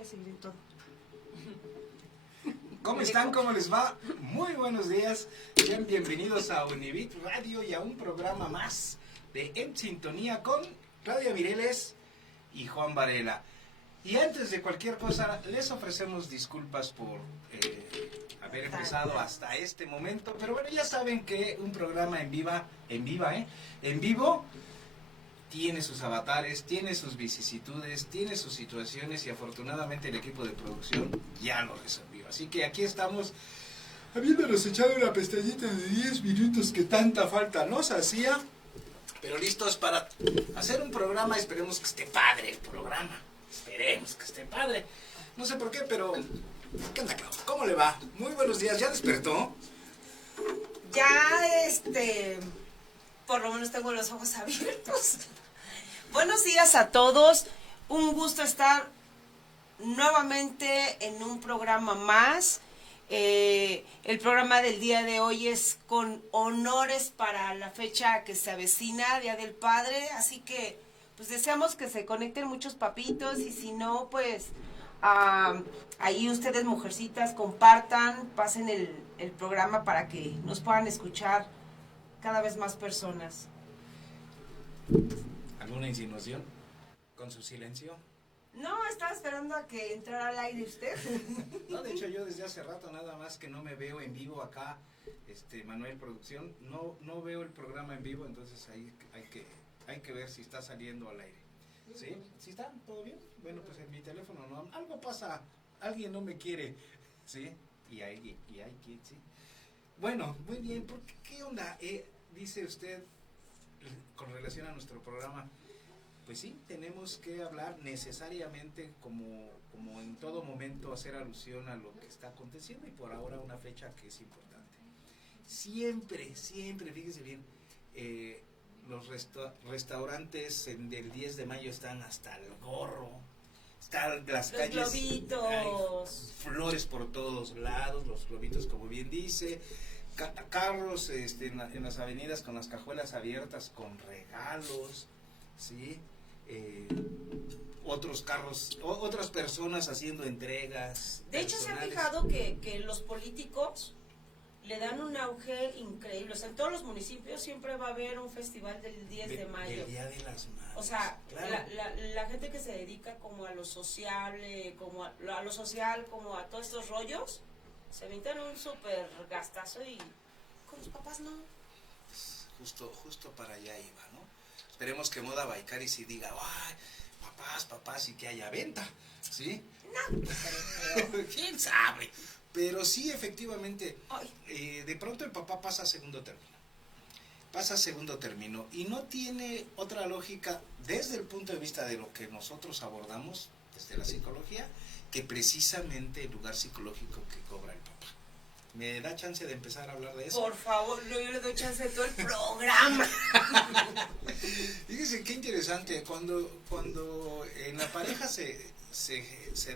voy a seguir en todo. ¿Cómo están? ¿Cómo les va? Muy buenos días. Sean bienvenidos a Univit Radio y a un programa más de En Sintonía con Claudia Mireles y Juan Varela. Y antes de cualquier cosa, les ofrecemos disculpas por haber empezado hasta este momento. Pero bueno, ya saben que un programa en vivo, tiene sus avatares, tiene sus vicisitudes, tiene sus situaciones y afortunadamente el equipo de producción ya lo resolvió. Así que aquí estamos, habiéndonos echado una pestañita de 10 minutos que tanta falta nos hacía, pero listos para hacer un programa. Esperemos que esté padre el programa, esperemos que esté padre. No sé por qué, pero ¿qué onda, Clau? ¿Cómo le va? Muy buenos días, ¿ya despertó? Ya, por lo menos tengo los ojos abiertos. Buenos días a todos, un gusto estar nuevamente en un programa más. El programa del día de hoy es con honores para la fecha que se avecina, Día del Padre, así que pues deseamos que se conecten muchos papitos y si no, pues ahí ustedes mujercitas compartan, pasen el programa para que nos puedan escuchar cada vez más personas. ¿Alguna insinuación con su silencio? No, estaba esperando a que entrara al aire usted. No, de hecho yo desde hace rato nada más que no me veo en vivo acá, Manuel Producción, no veo el programa en vivo, entonces ahí hay que ver si está saliendo al aire. ¿Sí? ¿Sí está? ¿Todo bien? Bueno, pues en mi teléfono no, algo pasa, alguien no me quiere, ¿sí? Y hay que, ¿sí? Bueno, muy bien, ¿qué onda? Dice usted con relación a nuestro programa. Pues sí, tenemos que hablar necesariamente, como en todo momento, hacer alusión a lo que está aconteciendo y por ahora una fecha que es importante. Siempre, fíjese bien, los restaurantes del 10 de mayo están hasta el gorro, están las calles, los globitos, flores por todos lados, los globitos como bien dice, carros en las avenidas con las cajuelas abiertas con regalos, ¿sí? Otros carros, otras personas haciendo entregas. De hecho, se ha fijado que los políticos le dan un auge increíble. O sea, en todos los municipios siempre va a haber un festival del 10 de mayo. El Día de las Madres. O sea, claro. la gente que se dedica como a lo sociable, como a lo social, como a todos estos rollos, se avientan un súper gastazo y con los papás no. Justo para allá iba, ¿no? Esperemos que Moda Baikari sí diga, ay, papás, y que haya venta, ¿sí? No, creo. ¿Quién sabe? Pero sí, efectivamente, de pronto el papá pasa a segundo término y no tiene otra lógica desde el punto de vista de lo que nosotros abordamos desde la psicología, que precisamente el lugar psicológico que cobra el papá. ¿Me da chance de empezar a hablar de eso? Por favor, yo le doy chance de todo el programa. Fíjese qué interesante, cuando en la pareja se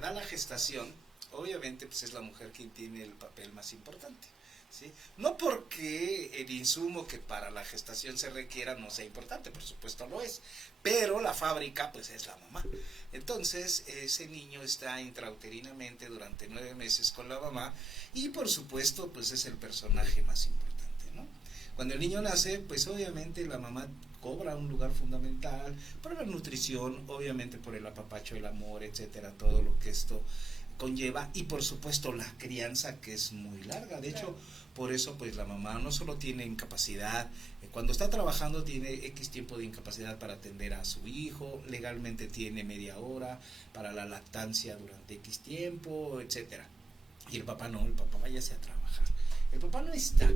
da la gestación, obviamente pues es la mujer quien tiene el papel más importante, ¿sí? No porque el insumo que para la gestación se requiera no sea importante, por supuesto lo es, pero la fábrica pues es la mamá. Entonces ese niño está intrauterinamente durante 9 meses con la mamá y por supuesto pues es el personaje más importante, ¿no? Cuando el niño nace, pues obviamente la mamá cobra un lugar fundamental por la nutrición, obviamente por el apapacho, el amor, etcétera, todo lo que esto conlleva y por supuesto la crianza, que es muy larga. De hecho, por eso pues la mamá no solo tiene incapacidad, cuando está trabajando tiene X tiempo de incapacidad para atender a su hijo, legalmente tiene media hora para la lactancia durante X tiempo, etcétera. Y el papá no, el papá váyase a trabajar. El papá no está,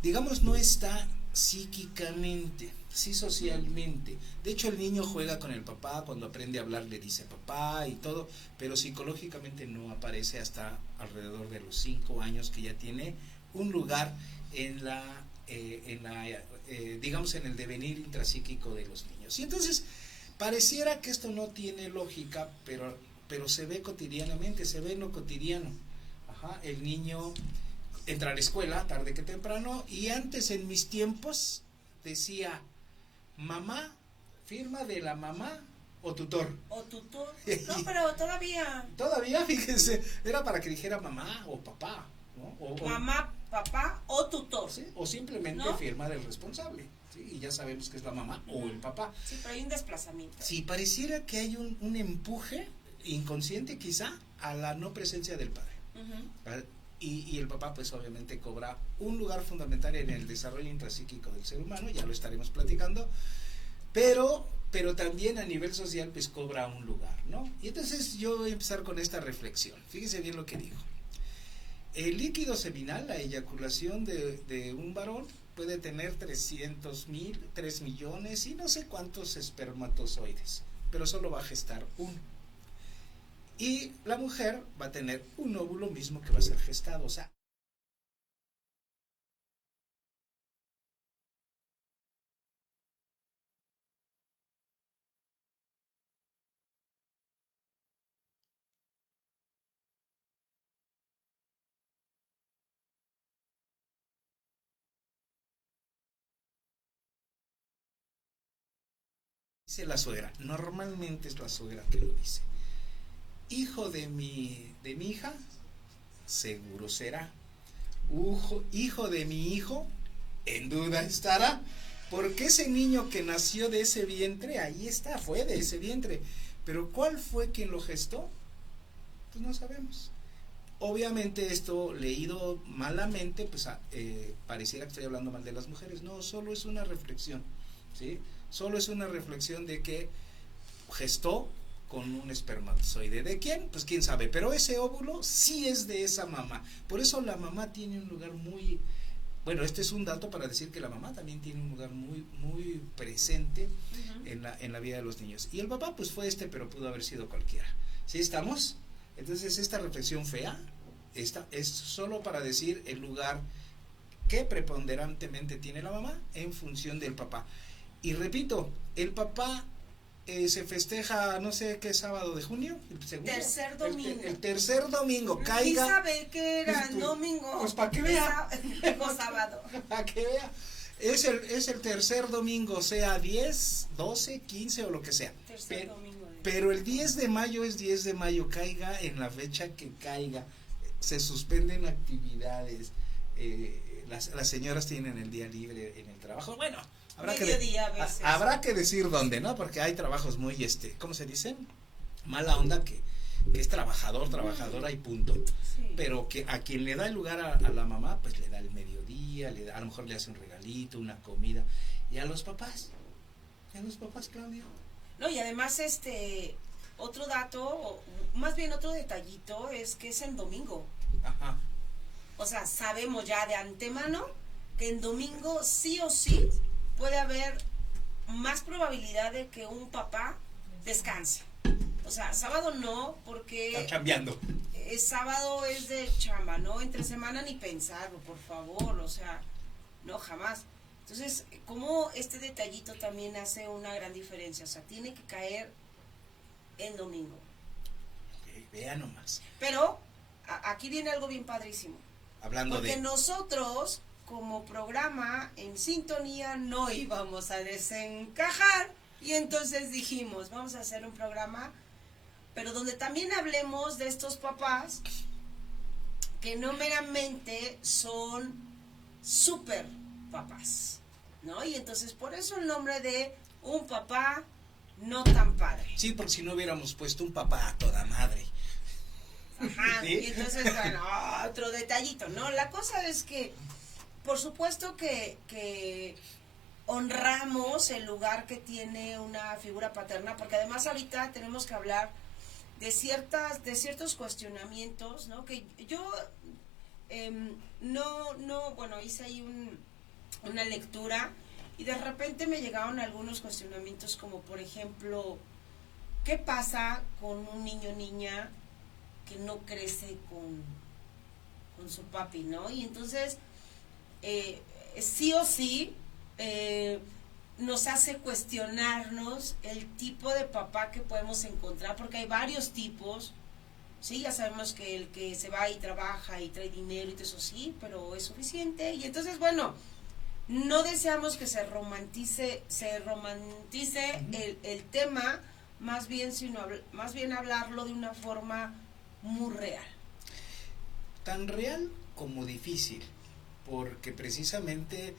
digamos, no está psíquicamente, sí socialmente. De hecho, el niño juega con el papá, cuando aprende a hablar le dice papá y todo, pero psicológicamente no aparece hasta alrededor de los 5 años, que ya tiene un lugar digamos, en el devenir intrapsíquico de los niños. Y entonces, pareciera que esto no tiene lógica, pero se ve cotidianamente, se ve en lo cotidiano. El niño entra a la escuela tarde que temprano, y antes, en mis tiempos, decía mamá, firma de la mamá o tutor. O tutor. No, pero todavía. Todavía, fíjense, era para que dijera mamá o papá, ¿no? Mamá, papá o tutor. ¿Sí? O simplemente ¿no? firma del responsable, ¿sí? Y ya sabemos que es la mamá o el papá. Sí, pero hay un desplazamiento. Sí, pareciera que hay un empuje inconsciente quizá a la no presencia del padre. Y el papá pues obviamente cobra un lugar fundamental en el desarrollo intrapsíquico del ser humano, ya lo estaremos platicando, pero también a nivel social pues cobra un lugar, ¿no? Y entonces yo voy a empezar con esta reflexión. Fíjese bien lo que digo. El líquido seminal, la eyaculación de un varón puede tener 300,000, 3 millones y no sé cuántos espermatozoides, pero solo va a gestar uno. Y la mujer va a tener un óvulo mismo que va a ser gestado, o sea, dice la suegra, normalmente es la suegra que lo dice. Hijo de mi hija, seguro será. Hijo de mi hijo, en duda estará. Porque ese niño que nació de ese vientre, ahí está, fue de ese vientre. Pero ¿cuál fue quien lo gestó? Pues no sabemos. Obviamente esto leído malamente, pues pareciera que estoy hablando mal de las mujeres. No, solo es una reflexión, ¿sí? Solo es una reflexión de que gestó con un espermatozoide. ¿De quién? Pues quién sabe, pero ese óvulo sí es de esa mamá. Por eso la mamá tiene un lugar muy... Bueno, este es un dato para decir que la mamá también tiene un lugar muy, muy presente en la vida de los niños. Y el papá pues fue pero pudo haber sido cualquiera. ¿Sí estamos? Entonces esta reflexión fea esta es solo para decir el lugar que preponderantemente tiene la mamá en función del papá. Y repito, el papá se festeja, no sé qué sábado de junio, el segundo, tercer domingo. El tercer domingo, caiga. ¿Y sabe que era el domingo? Pues para que vea. O sábado. Para que vea. Es el tercer domingo, sea 10, 12, 15 o lo que sea. Tercer domingo. Pero el 10 de mayo es 10 de mayo, caiga en la fecha que caiga. Se suspenden actividades. Las señoras tienen el día libre en el trabajo. Bueno, habrá que decir dónde, ¿no? Porque hay trabajos muy, ¿cómo se dice? Mala onda que es trabajadora y punto. Sí. Pero que a quien le da el lugar a la mamá, pues le da el mediodía, a lo mejor le hace un regalito, una comida. Y a los papás, Claudia. No, y además otro dato, o más bien otro detallito, es que es en domingo. Ajá. O sea, sabemos ya de antemano que en domingo sí o sí puede haber más probabilidad de que un papá descanse. O sea, sábado no, porque... Está chambeando. Sábado es de chamba, ¿no? Entre semana ni pensarlo, por favor, o sea, no, jamás. Entonces, como este detallito también hace una gran diferencia, o sea, tiene que caer en domingo. Okay, vea nomás. Pero, aquí viene algo bien padrísimo. Porque nosotros, como programa en sintonía, no íbamos a desencajar. Y entonces dijimos, vamos a hacer un programa, pero donde también hablemos de estos papás que no meramente son super papás, ¿no? Y entonces por eso el nombre de un papá no tan padre. Sí, porque si no hubiéramos puesto un papá a toda madre. Ajá, ¿Sí? y entonces, bueno, otro detallito, ¿no? La cosa es que, por supuesto que honramos el lugar que tiene una figura paterna, porque además ahorita tenemos que hablar de ciertos cuestionamientos, ¿no? Que yo bueno, hice ahí una lectura y de repente me llegaron algunos cuestionamientos como, por ejemplo, ¿qué pasa con un niño o niña que no crece con su papi, ¿no? Y entonces, sí o sí, nos hace cuestionarnos el tipo de papá que podemos encontrar, porque hay varios tipos, sí, ya sabemos que el que se va y trabaja y trae dinero y todo eso sí, pero es suficiente, y entonces, bueno, no deseamos que se romantice el tema, más bien hablarlo de una forma muy real. Tan real como difícil, porque precisamente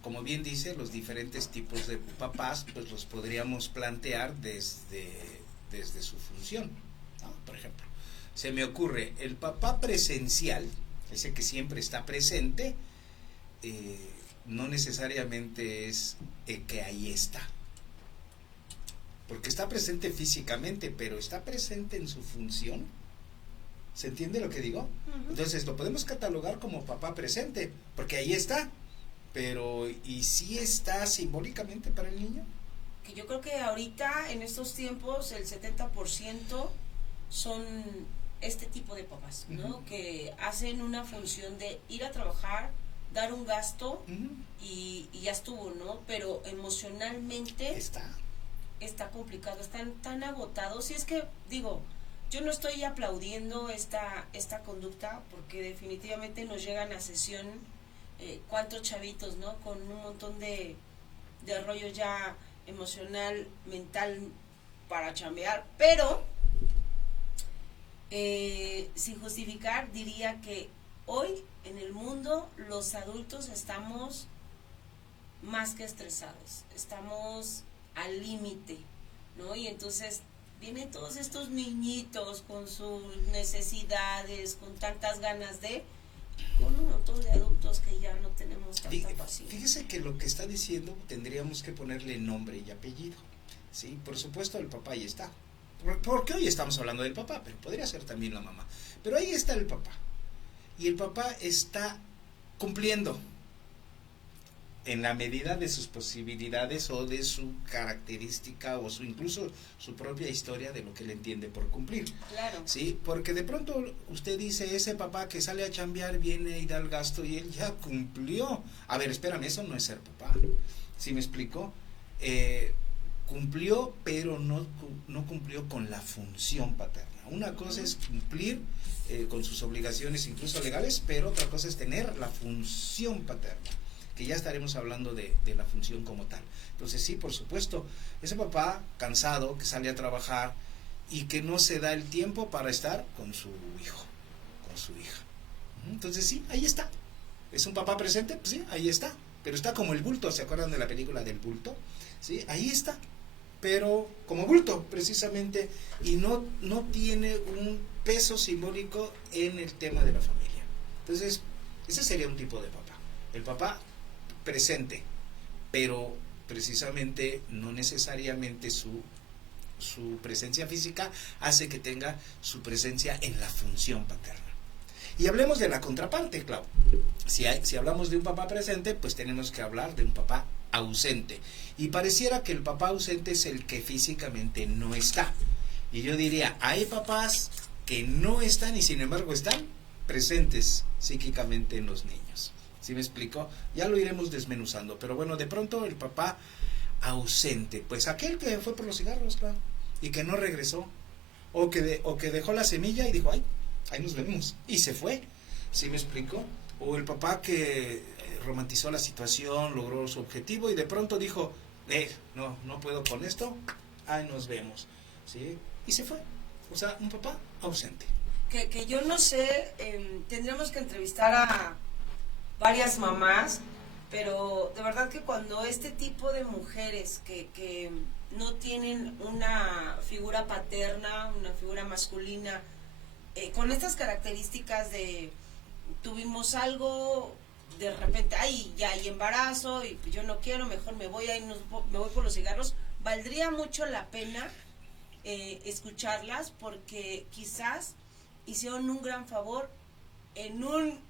como bien dice, los diferentes tipos de papás, pues los podríamos plantear desde su función, ¿no? Por ejemplo, se me ocurre el papá presencial, ese que siempre está presente, no necesariamente es que ahí está, porque está presente físicamente, pero está presente en su función. ¿Se entiende lo que digo? Uh-huh. Entonces lo podemos catalogar como papá presente, porque ahí está, pero ¿y si está simbólicamente para el niño? Que yo creo que ahorita, en estos tiempos, el 70% son este tipo de papás, ¿no? Uh-huh. Que hacen una función de ir a trabajar, dar un gasto, uh-huh, y ya estuvo, ¿no? Pero emocionalmente está complicado, están tan agotados. Y es que, digo, yo no estoy aplaudiendo esta conducta, porque definitivamente nos llegan a sesión cuántos chavitos, ¿no? Con un montón de rollo ya emocional, mental para chambear, pero sin justificar, diría que hoy en el mundo los adultos estamos más que estresados, estamos al límite, ¿no? Y entonces vienen todos estos niñitos con sus necesidades, con tantas ganas con un montón de adultos que ya no tenemos tanta paciencia. Fíjese que lo que está diciendo tendríamos que ponerle nombre y apellido, ¿sí? Por supuesto el papá ahí está, porque hoy estamos hablando del papá, pero podría ser también la mamá, pero ahí está el papá, y el papá está cumpliendo en la medida de sus posibilidades o de su característica o incluso su propia historia de lo que él entiende por cumplir. Claro. Sí, porque de pronto usted dice, ese papá que sale a chambear viene y da el gasto y él ya cumplió. A ver, espérame, eso no es ser papá. ¿Sí me explico? Cumplió, pero no cumplió con la función paterna. Una cosa es cumplir con sus obligaciones incluso legales, pero otra cosa es tener la función paterna, que ya estaremos hablando de la función como tal. Entonces sí, por supuesto, ese papá cansado que sale a trabajar y que no se da el tiempo para estar con su hijo, con su hija. Entonces sí, ahí está. ¿Es un papá presente? Pues sí, ahí está. Pero está como el bulto, ¿se acuerdan de la película del bulto? Sí, ahí está. Pero como bulto, precisamente, y no tiene un peso simbólico en el tema de la familia. Entonces, ese sería un tipo de papá. El papá presente, pero precisamente no necesariamente su presencia física hace que tenga su presencia en la función paterna. Y hablemos de la contraparte, Clau. Si hablamos de un papá presente, pues tenemos que hablar de un papá ausente. Y pareciera que el papá ausente es el que físicamente no está. Y yo diría, hay papás que no están y sin embargo están presentes psíquicamente en los niños. ¿Sí me explico? Ya lo iremos desmenuzando, pero bueno, de pronto el papá ausente, pues aquel que fue por los cigarros, claro, y que no regresó, o que dejó la semilla y dijo, ahí nos vemos, y se fue. ¿Sí me explico? O el papá que romantizó la situación, logró su objetivo y de pronto dijo, no puedo con esto, ahí nos vemos, ¿sí? Y se fue. O sea, un papá ausente. Que yo no sé, tendríamos que entrevistar a varias mamás, pero de verdad que cuando este tipo de mujeres que no tienen una figura paterna, una figura masculina, con estas características de tuvimos algo, de repente, ya hay embarazo y yo no quiero, mejor me voy por los cigarros, valdría mucho la pena escucharlas, porque quizás hicieron un gran favor en un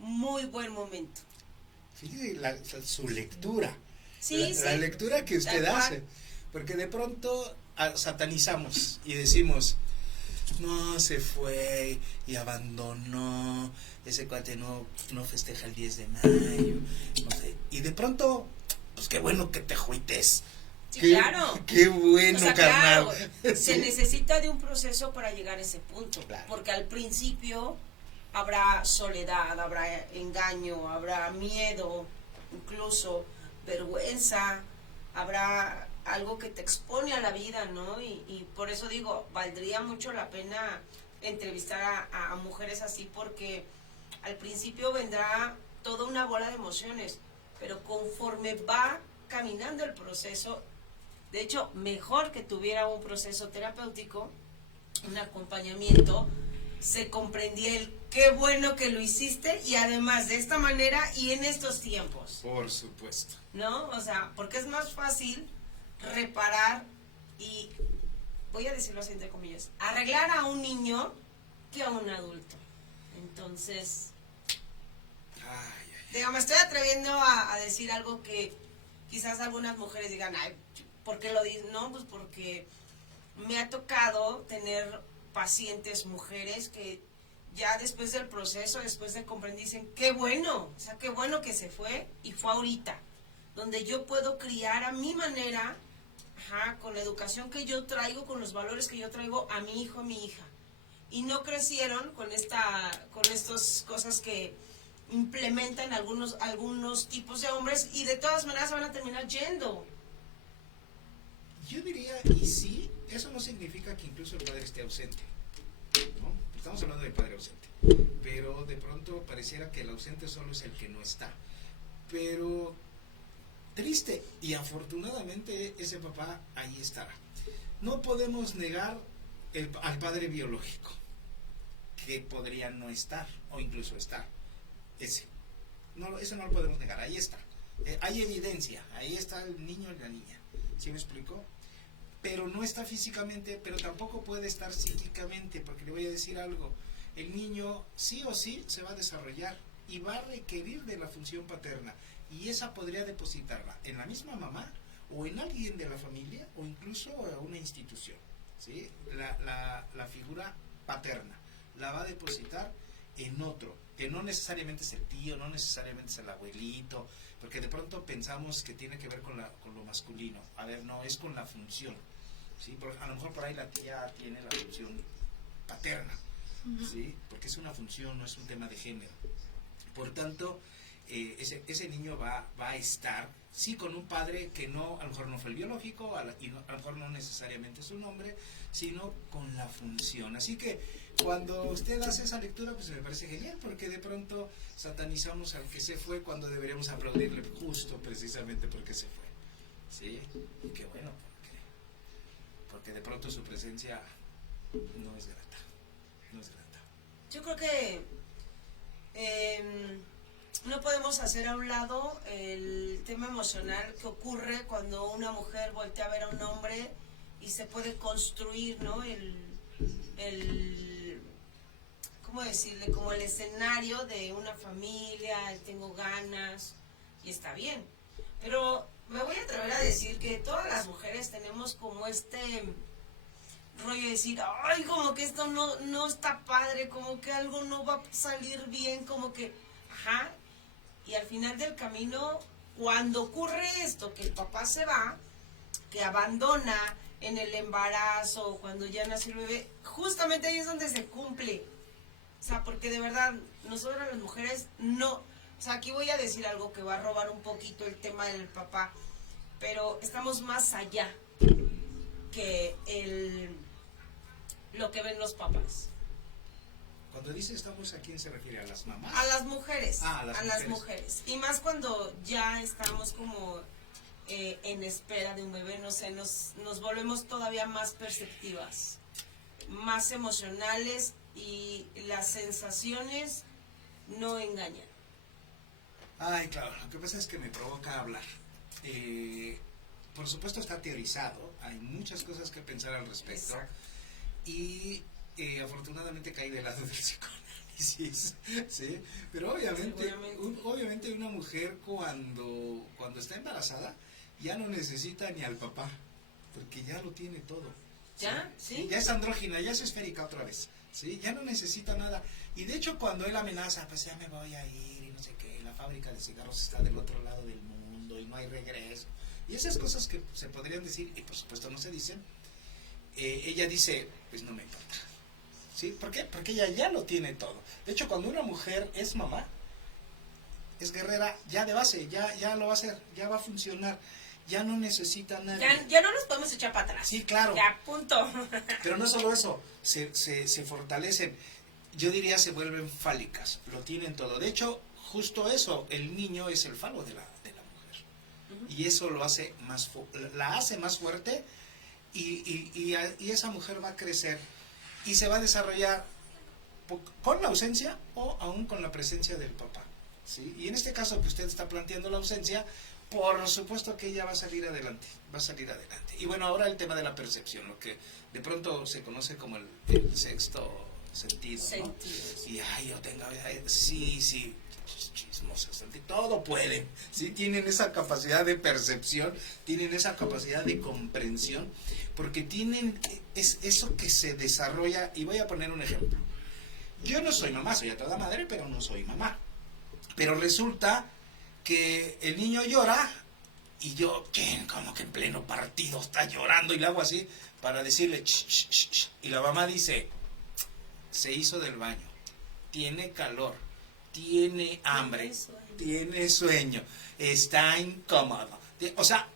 muy buen momento. Fíjese su lectura. Sí, la lectura que usted hace. Porque de pronto satanizamos y decimos, no, se fue y abandonó, ese cuate no festeja el 10 de mayo, no sé. Y de pronto, pues qué bueno que te agüites. Sí, claro. Qué bueno, carnal. Claro, se necesita de un proceso para llegar a ese punto. Claro. Porque al principio habrá soledad, habrá engaño, habrá miedo, incluso vergüenza, habrá algo que te expone a la vida, ¿no? Y por eso digo, valdría mucho la pena entrevistar a mujeres así, porque al principio vendrá toda una bola de emociones, pero conforme va caminando el proceso, de hecho, mejor que tuviera un proceso terapéutico, un acompañamiento, se comprendía el qué bueno que lo hiciste, y además de esta manera y en estos tiempos. Por supuesto. ¿No? O sea, porque es más fácil reparar y, voy a decirlo así entre comillas, arreglar a un niño que a un adulto. Entonces, digo, me estoy atreviendo a decir algo que quizás algunas mujeres digan, ay, ¿por qué lo dices? No, pues porque me ha tocado tener pacientes mujeres que ya después del proceso, después de comprender, dicen, qué bueno, o sea, qué bueno que se fue y fue ahorita, donde yo puedo criar a mi manera, con la educación que yo traigo, con los valores que yo traigo a mi hijo, a mi hija. Y no crecieron con estas cosas que implementan algunos tipos de hombres, y de todas maneras van a terminar yendo. Yo diría, y sí, eso no significa que incluso el padre esté ausente, ¿no? Estamos hablando del padre ausente, pero de pronto pareciera que el ausente solo es el que no está. Pero triste y afortunadamente ese papá ahí estará. No podemos negar al padre biológico, que podría no estar o incluso estar. Eso no lo podemos negar, ahí está. Hay evidencia, ahí está el niño y la niña. ¿Sí me explico? Pero no está físicamente, pero tampoco puede estar psíquicamente, porque le voy a decir algo. El niño sí o sí se va a desarrollar y va a requerir de la función paterna, y esa podría depositarla en la misma mamá o en alguien de la familia o incluso a una institución, ¿sí? La figura paterna la va a depositar en otro, que no necesariamente es el tío, no necesariamente es el abuelito, porque de pronto pensamos que tiene que ver con lo masculino. A ver, no, es con la función, ¿sí? A lo mejor por ahí la tía tiene la función paterna, ¿sí? Porque es una función, no es un tema de género. Por tanto, ese niño va a estar, sí, con un padre que no, a lo mejor no fue el biológico, y a lo mejor no necesariamente es un hombre, sino con la función. Así que cuando usted hace esa lectura, pues me parece genial, porque de pronto satanizamos al que se fue cuando deberíamos aplaudirle justo precisamente porque se fue, ¿sí? Y qué bueno, porque de pronto su presencia no es grata, no es grata. Yo creo que no podemos hacer a un lado el tema emocional que ocurre cuando una mujer voltea a ver a un hombre y se puede construir, ¿no? ¿Cómo decirle? Como el escenario de una familia, tengo ganas, y está bien. Pero me voy a atrever a decir que todas las mujeres tenemos como este rollo de decir, ay, como que esto no está padre, como que algo no va a salir bien, como que, y al final del camino, cuando ocurre esto, que el papá se va, que abandona en el embarazo, cuando ya nació el bebé, justamente ahí es donde se cumple. O sea, porque de verdad, nosotros las mujeres no, o sea, aquí voy a decir algo que va a robar un poquito el tema del papá, pero estamos más allá que lo que ven los papás. Cuando dice estamos, ¿a quién se refiere? ¿A las mamás? A las mujeres. A las mujeres. Y más cuando ya estamos como en espera de un bebé, no sé, nos volvemos todavía más perceptivas, más emocionales, y las sensaciones no engañan. Ay, claro, lo que pasa es que me provoca hablar. Por supuesto está teorizado, hay muchas cosas que pensar al respecto. Exacto. Y afortunadamente caí del lado del psicoanálisis, ¿sí? Pero obviamente una mujer cuando está embarazada ya no necesita ni al papá, porque ya lo tiene todo. ¿Ya? ¿Sí? Ya es andrógina, ya es esférica otra vez, ¿sí? Ya no necesita nada. Y de hecho cuando él amenaza, pues ya me voy a ir y no sé qué, la fábrica de cigarros está del otro lado del mundo y no hay regreso. Y esas cosas que se podrían decir, y por supuesto no se dicen, ella dice, pues no me importa. ¿Sí? ¿Por qué? Porque ella ya lo tiene todo. De hecho, cuando una mujer es mamá, es guerrera, ya de base, ya lo va a hacer, ya va a funcionar. ya no necesita a nadie. Ya no nos podemos echar para atrás. Sí, claro. Ya, punto. Pero no solo eso, se fortalecen, yo diría se vuelven fálicas, lo tienen todo. De hecho, justo eso, el niño es el falo de la mujer. Y eso lo hace la hace más fuerte y esa mujer va a crecer y se va a desarrollar con la ausencia o aún con la presencia del papá. ¿Sí? Y en este caso que usted está planteando la ausencia, por supuesto que ella va a salir adelante, Y bueno, ahora el tema de la percepción, lo que de pronto se conoce como el sexto sentido, ¿no? Y yo tengo, sí, chismosas, todo pueden, ¿sí? Tienen esa capacidad de percepción, tienen esa capacidad de comprensión, porque tienen eso que se desarrolla, y voy a poner un ejemplo. Yo no soy mamá, soy a toda madre, pero no soy mamá. Pero resulta que el niño llora y yo, como que en pleno partido está llorando y le hago así para decirle, y la mamá dice, se hizo del baño, tiene calor, tiene hambre, tiene sueño, está incómodo. O sea,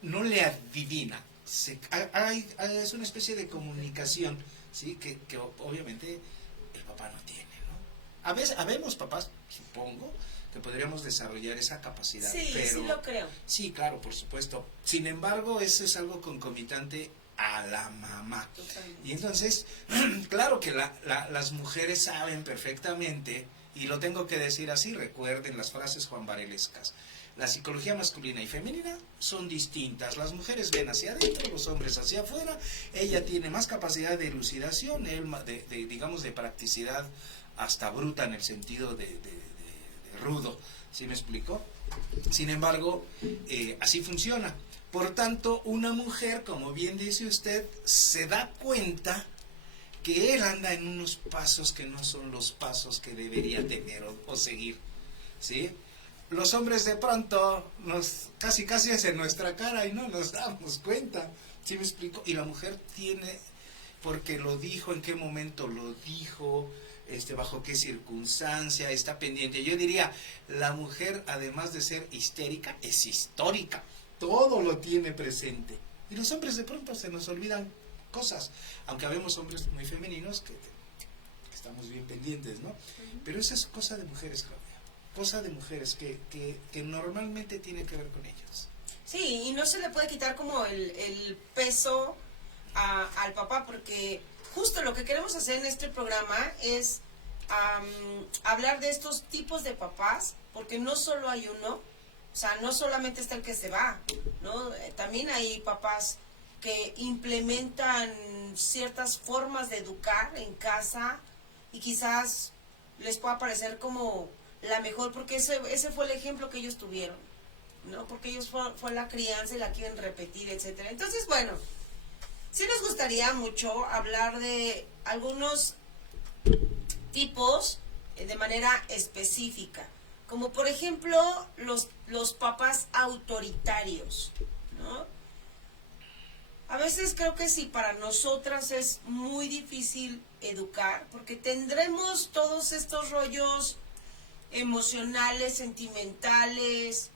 no le adivina. Es una especie de comunicación, ¿sí? que obviamente el papá no tiene, ¿no? A veces, habemos papás, supongo, que podríamos desarrollar esa capacidad. Sí, pero, sí lo creo. Sí, claro, por supuesto. Sin embargo, eso es algo concomitante a la mamá. Totalmente. Y entonces, claro que las mujeres saben perfectamente, y lo tengo que decir así, recuerden las frases juanvarelescas. La psicología masculina y femenina son distintas. Las mujeres ven hacia adentro, los hombres hacia afuera. Ella tiene más capacidad de elucidación, digamos, de practicidad hasta bruta en el sentido de rudo. ¿Sí me explico? Sin embargo, así funciona. Por tanto, una mujer, como bien dice usted, se da cuenta que él anda en unos pasos que no son los pasos que debería tener o seguir. ¿Sí? Los hombres de pronto casi es en nuestra cara y no nos damos cuenta. ¿Sí me explico? Y la mujer tiene, porque lo dijo, en qué momento lo dijo, bajo qué circunstancia, está pendiente. Yo diría, la mujer, además de ser histérica, es histórica. Todo lo tiene presente. Y los hombres de pronto se nos olvidan cosas. Aunque habemos hombres muy femeninos que estamos bien pendientes, ¿no? Pero esa es cosa de mujeres, Claudia. Cosa de mujeres que normalmente tiene que ver con ellas. Sí, y no se le puede quitar como el peso al papá, porque justo lo que queremos hacer en este programa es hablar de estos tipos de papás, porque no solo hay uno, o sea, no solamente está el que se va, ¿no? También hay papás que implementan ciertas formas de educar en casa y quizás les pueda parecer como la mejor, porque ese fue el ejemplo que ellos tuvieron, ¿no? Porque ellos fue la crianza y la quieren repetir, etcétera. Entonces, bueno, sí nos gustaría mucho hablar de algunos tipos de manera específica, como por ejemplo los papás autoritarios, ¿no? A veces creo que sí, para nosotras es muy difícil educar, porque tendremos todos estos rollos emocionales, sentimentales,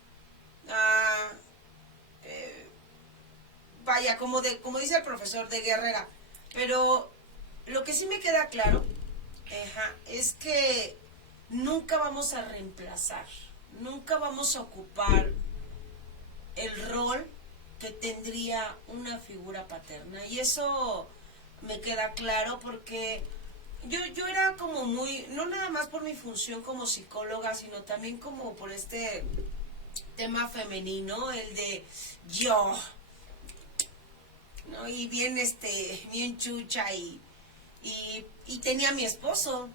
vaya, como dice el profesor, de guerrera. Pero lo que sí me queda claro es que nunca vamos a reemplazar, nunca vamos a ocupar el rol que tendría una figura paterna. Y eso me queda claro porque yo era como muy, no nada más por mi función como psicóloga, sino también como por este tema femenino, el de yo, ¿no? Y bien bien chucha y tenía a mi esposo,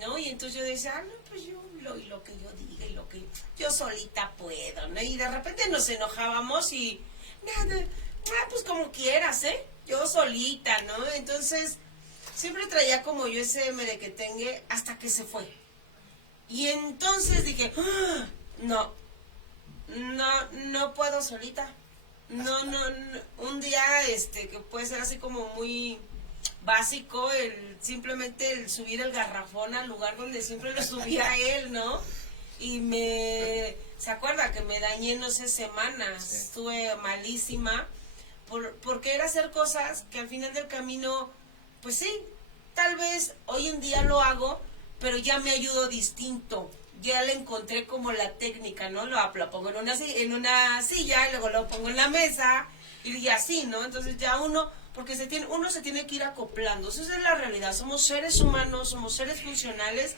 ¿no? Y entonces yo decía, no, pues yo lo que yo diga y lo que yo solita puedo, ¿no? Y de repente nos enojábamos y nada, pues como quieras, yo solita, ¿no? Entonces siempre traía como yo ese merequetengue hasta que se fue. Y entonces dije, no puedo solita. No, un día que puede ser así como muy básico, simplemente el subir el garrafón al lugar donde siempre lo subía él, ¿no? y ¿se acuerda que me dañé, no sé, semanas? Sí. Estuve malísima, porque era hacer cosas que al final del camino, pues sí, tal vez hoy en día lo hago, pero ya me ayudo distinto. Ya le encontré como la técnica, ¿no? Lo pongo en una silla y luego lo pongo en la mesa y así, ¿no? Entonces ya uno se tiene que ir acoplando. Esa es la realidad. Somos seres humanos, somos seres funcionales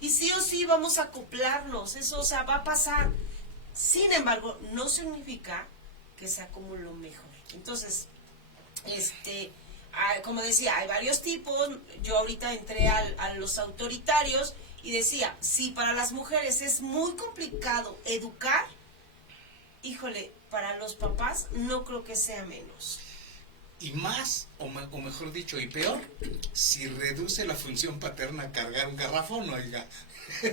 y sí o sí vamos a acoplarnos. Eso, o sea, va a pasar. Sin embargo, no significa que sea como lo mejor. Entonces, como decía, hay varios tipos. Yo ahorita entré a los autoritarios y decía, si para las mujeres es muy complicado educar, híjole, para los papás no creo que sea menos. Y más, o mejor dicho, y peor, si reduce la función paterna a cargar un garrafón, oiga.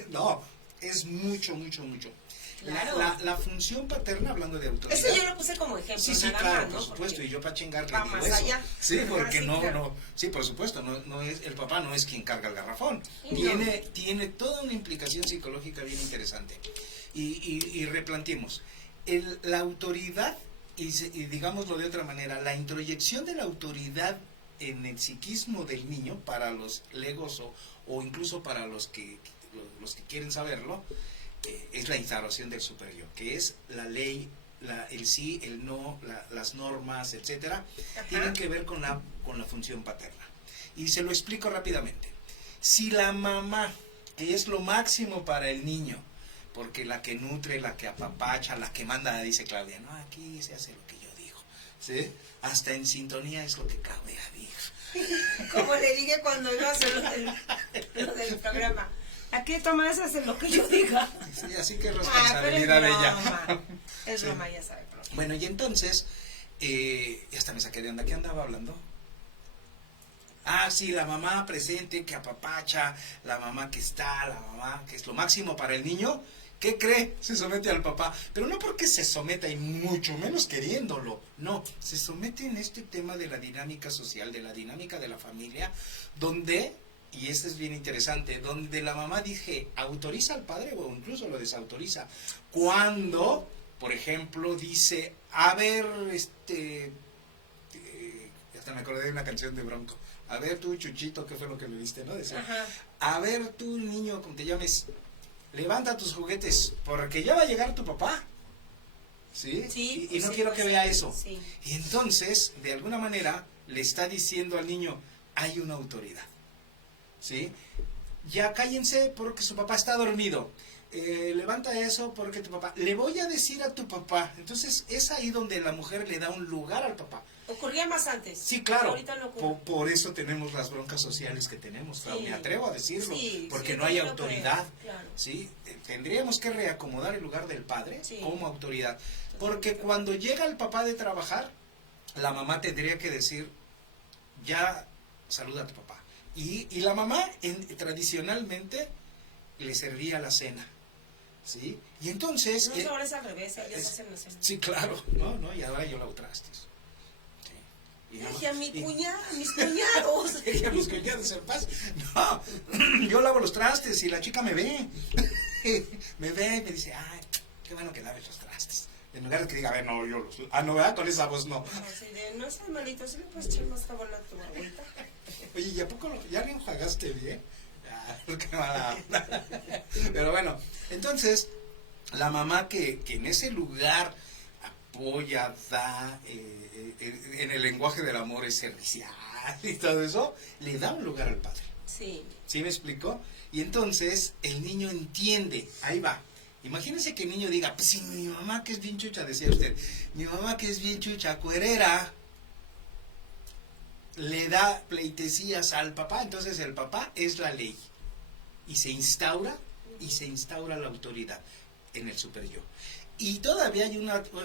No, es mucho, mucho, mucho. Claro. La función paterna, hablando de autoridad. Eso yo lo puse como ejemplo. Sí, sí, claro, más, ¿no? Por supuesto, porque y yo para chingar le digo eso. Allá. Sí, porque sí, por supuesto, no es, el papá no es quien carga el garrafón. Tiene toda una implicación psicológica bien interesante. Y replanteemos. La autoridad, y digámoslo de otra manera, la introyección de la autoridad en el psiquismo del niño, para los legos o incluso para los que quieren saberlo, es la instauración del superior, que es la ley, el sí, el no, las normas, etcétera, tienen que ver con la función paterna. Y se lo explico rápidamente. Si la mamá, que es lo máximo para el niño, porque la que nutre, la que apapacha, la que manda, dice Claudia, no, aquí se hace lo que yo digo, ¿sí? Hasta en sintonía es lo que Claudia dijo. Como le dije cuando iba a hacer lo del programa. Aquí tomas hacer lo que yo diga. Sí, así que es responsabilidad de ella. Es broma, ya sabe. Pero... Bueno, y entonces, hasta me saqué de onda. ¿Qué andaba hablando? Ah, sí, la mamá presente que apapacha, la mamá que está, la mamá que es lo máximo para el niño. ¿Qué cree? Se somete al papá. Pero no porque se someta y mucho menos queriéndolo. No, se somete en este tema de la dinámica social, de la dinámica de la familia, donde... Y esto es bien interesante, donde la mamá autoriza al padre o incluso lo desautoriza. Cuando, por ejemplo, dice, a ver, hasta me acordé de una canción de Bronco. A ver tú, Chuchito, ¿qué fue lo que le diste, no? Decía, a ver tú, niño, como te llames, levanta tus juguetes, porque ya va a llegar tu papá. ¿Sí? Sí, y no quiero que vea eso. Sí. Y entonces, de alguna manera, le está diciendo al niño, hay una autoridad. ¿Sí? Ya cállense porque su papá está dormido. Levanta eso porque tu papá... Le voy a decir a tu papá. Entonces es ahí donde la mujer le da un lugar al papá. Ocurría más antes. Sí, claro. Por eso tenemos las broncas sociales que tenemos. Sí. Me atrevo a decirlo. Sí, porque no hay autoridad. Claro. ¿Sí? Tendríamos que reacomodar el lugar del padre como autoridad. Porque cuando llega el papá de trabajar, la mamá tendría que decir, ya saluda a tu papá. Y la mamá tradicionalmente le servía la cena, ¿sí? Y entonces... No, ahora es al revés, ellos hacen la cena. Sí, claro, y ahora yo lavo trastes. Sí. Y a mis cuñados. Y a mis cuñados en paz. No, yo lavo los trastes y la chica me ve. Me ve y me dice, ay, qué bueno que laves los trastes. En lugar de que diga, a ver, no, yo los... Ah, no, ¿verdad? Con esa voz no. No seas malito, ¿sí le puedes echar más jabón a tu abuelita? Oye, ¿y a poco ya le enjuagaste bien? Qué mala onda. Pero bueno, entonces, la mamá que en ese lugar apoya, da, en el lenguaje del amor es servicial y todo eso, le da un lugar al padre. Sí. ¿Sí me explico? Y entonces, el niño entiende, ahí va. Imagínense que el niño diga, pues si mi mamá que es bien chucha, decía usted, mi mamá que es bien chucha, cuerera, le da pleitesías al papá, entonces el papá es la ley. Y se instaura la autoridad en el superyo. Y todavía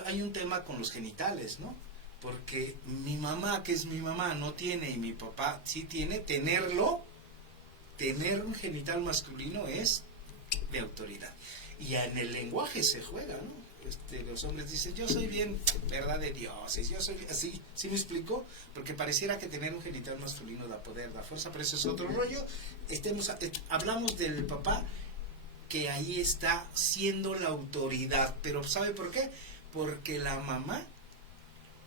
hay un tema con los genitales, ¿no? Porque mi mamá, que es mi mamá, no tiene, y mi papá sí tiene, tener un genital masculino es de autoridad. Y en el lenguaje se juega, ¿no? Los hombres dicen, yo soy bien, verdad de dioses, yo soy así, ¿sí me explico? Porque pareciera que tener un genital masculino da poder, da fuerza, pero eso es otro rollo. Hablamos del papá que ahí está siendo la autoridad. Pero ¿sabe por qué? Porque la mamá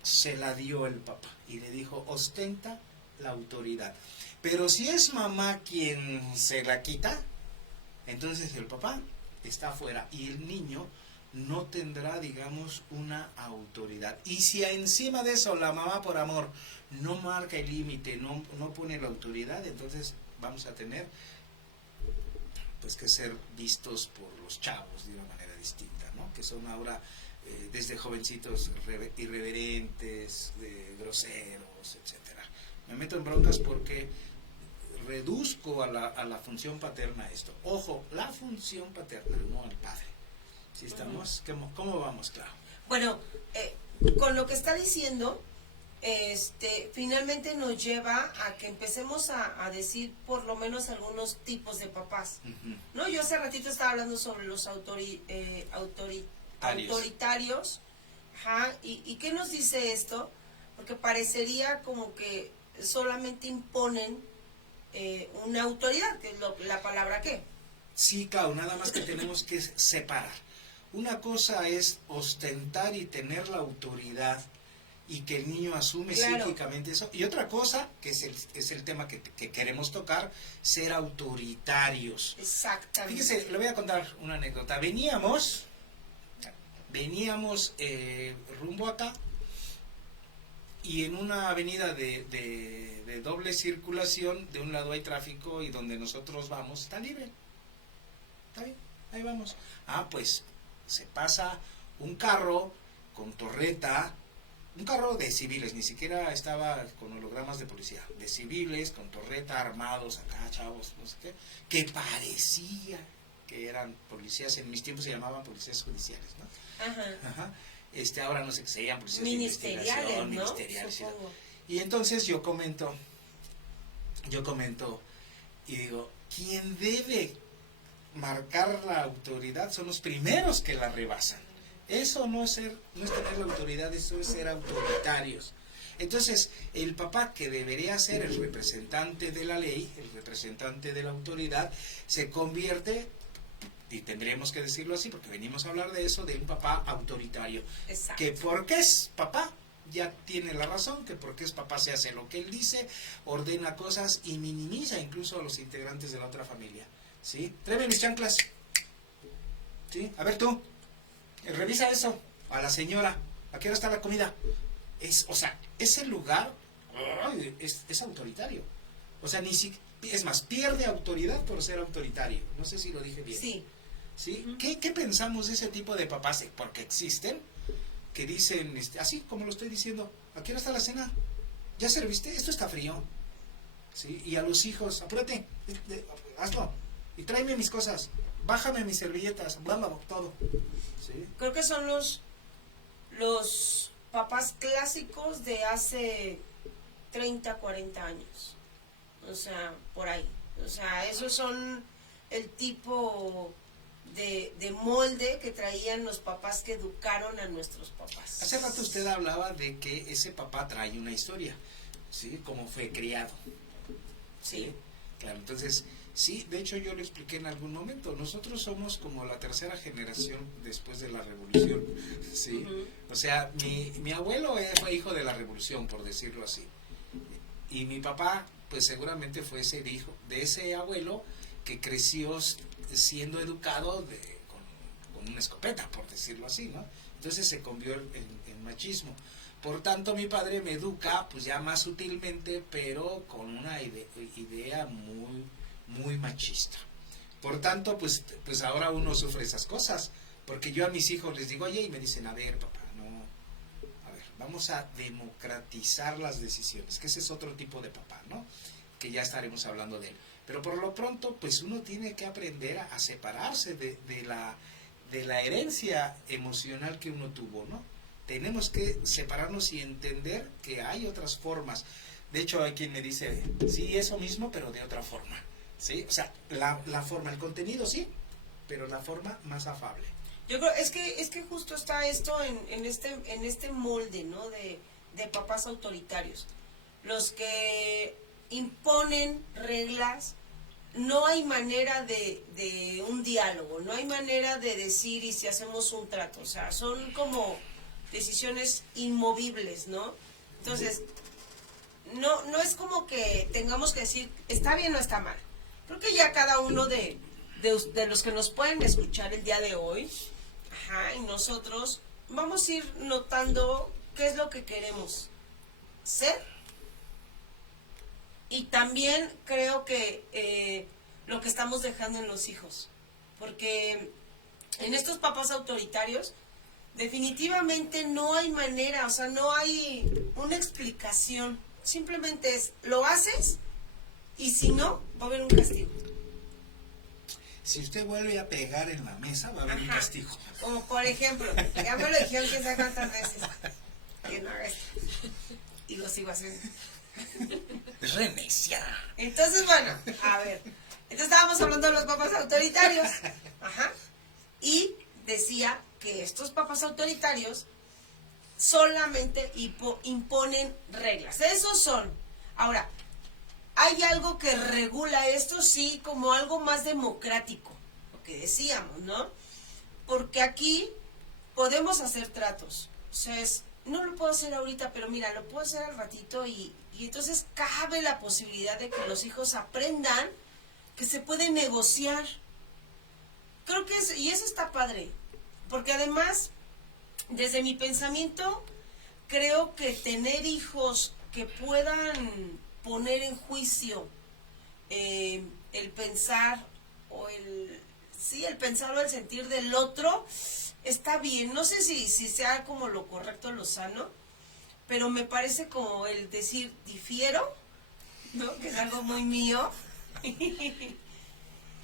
se la dio el papá y le dijo, ostenta la autoridad. Pero si es mamá quien se la quita, entonces el papá está fuera y el niño no tendrá, digamos, una autoridad. Y si encima de eso la mamá por amor no marca el límite, no pone la autoridad, entonces vamos a tener pues que ser vistos por los chavos de una manera distinta, ¿no? Que son ahora desde jovencitos irreverentes, groseros, etcétera. Me meto en broncas porque reduzco a la función paterna esto. Ojo, la función paterna, no el padre. ¿Sí estamos? ¿Cómo vamos, Clau? Bueno, con lo que está diciendo, finalmente nos lleva a que empecemos a decir por lo menos algunos tipos de papás. ¿No? Yo hace ratito estaba hablando sobre los autoritarios. Ajá. ¿Y qué nos dice esto? Porque parecería como que solamente imponen una autoridad, que es la palabra ¿qué? Sí, Clau, nada más que tenemos que separar. Una cosa es ostentar y tener la autoridad y que el niño asume psíquicamente eso. Y otra cosa, que es el tema que queremos tocar, ser autoritarios. Exactamente. Fíjese, le voy a contar una anécdota. Veníamos rumbo acá y en una avenida de doble circulación, de un lado hay tráfico y donde nosotros vamos está libre. Está bien, ahí vamos. Pues se pasa un carro con torreta, un carro de civiles, ni siquiera estaba con hologramas de policía, de civiles, con torreta, armados, acá chavos, no sé qué, que parecía que eran policías, en mis tiempos se llamaban policías judiciales, ¿no? Ajá. Ahora no sé qué se llaman, policías ministeriales, de investigación, ¿no? ministeriales. Y entonces yo comento y digo, ¿quién debe marcar la autoridad? Son los primeros que la rebasan. Eso no es tener la autoridad, eso es ser autoritarios. Entonces, el papá, que debería ser el representante de la ley, el representante de la autoridad, se convierte, y tendremos que decirlo así, porque venimos a hablar de eso, de un papá autoritario. Exacto. Que porque es papá, ya tiene la razón, que porque es papá se hace lo que él dice, ordena cosas y minimiza incluso a los integrantes de la otra familia. ¿Sí? Tráeme mis chanclas. ¿Sí? A ver tú, revisa eso. A la señora, ¿a qué hora está la comida? Ese lugar es autoritario. O sea, es más, pierde autoridad por ser autoritario. No sé si lo dije bien. Sí. ¿Sí? ¿Qué pensamos de ese tipo de papás? Porque existen, que dicen, así como lo estoy diciendo, ¿a qué hora está la cena? ¿Ya serviste? Esto está frío. ¿Sí? Y a los hijos, apúrate, hazlo. Y tráeme mis cosas, bájame mis servilletas, bla, bla, todo. ¿Sí? Creo que son los papás clásicos de hace 30, 40 años. O sea, por ahí. O sea, esos son el tipo de molde que traían los papás que educaron a nuestros papás. Hace rato usted hablaba de que ese papá trae una historia, ¿sí? Cómo fue criado. Sí. Claro, entonces, sí, de hecho yo lo expliqué en algún momento. Nosotros somos como la tercera generación después de la revolución, ¿sí? O sea, mi abuelo fue hijo de la revolución, por decirlo así. Y mi papá, pues seguramente fue ese hijo de ese abuelo que creció siendo educado con una escopeta, por decirlo así, ¿no? Entonces se convirtió en machismo. Por tanto, mi padre me educa, pues ya más sutilmente, pero con una idea muy, muy machista. Por tanto, pues ahora uno sufre esas cosas, porque yo a mis hijos les digo, oye, y me dicen, a ver, papá, no, a ver, vamos a democratizar las decisiones, que ese es otro tipo de papá, ¿no? Que ya estaremos hablando de él. Pero por lo pronto, pues uno tiene que aprender a separarse de la herencia emocional que uno tuvo, ¿no? Tenemos que separarnos y entender que hay otras formas. De hecho, hay quien me dice, sí, eso mismo, pero de otra forma, ¿sí? O sea, la forma, el contenido sí, pero la forma más afable. Yo creo, es que justo está esto en este molde, ¿no? De papás autoritarios. Los que imponen reglas, no hay manera de un diálogo, no hay manera de decir y si hacemos un trato, o sea, son como decisiones inmovibles, ¿no? Entonces, no es como que tengamos que decir, está bien o está mal. Creo que ya cada uno de los que nos pueden escuchar el día de hoy, y nosotros vamos a ir notando qué es lo que queremos ser. Y también creo que lo que estamos dejando en los hijos. Porque en estos papás autoritarios, definitivamente no hay manera, o sea, no hay una explicación. Simplemente es, lo haces y si no, va a haber un castigo. Si usted vuelve a pegar en la mesa, va a haber un castigo. Como por ejemplo, ya me lo dijeron quién sabe cuántas veces. Que no haga esto. Y lo sigo haciendo. Es re necia. Entonces, bueno, a ver. Entonces estábamos hablando de los papás autoritarios. Y decía que estos papás autoritarios solamente imponen reglas. Esos son. Ahora, ¿hay algo que regula esto? Sí, como algo más democrático. Lo que decíamos, ¿no? Porque aquí podemos hacer tratos. O sea, no lo puedo hacer ahorita, pero mira, lo puedo hacer al ratito y entonces cabe la posibilidad de que los hijos aprendan que se puede negociar. Creo que y eso está padre. Porque además, desde mi pensamiento, creo que tener hijos que puedan poner en juicio el pensar o el pensar o el sentir del otro está bien. No sé si sea como lo correcto, lo sano, pero me parece como el decir difiero, ¿no? Que es algo muy mío.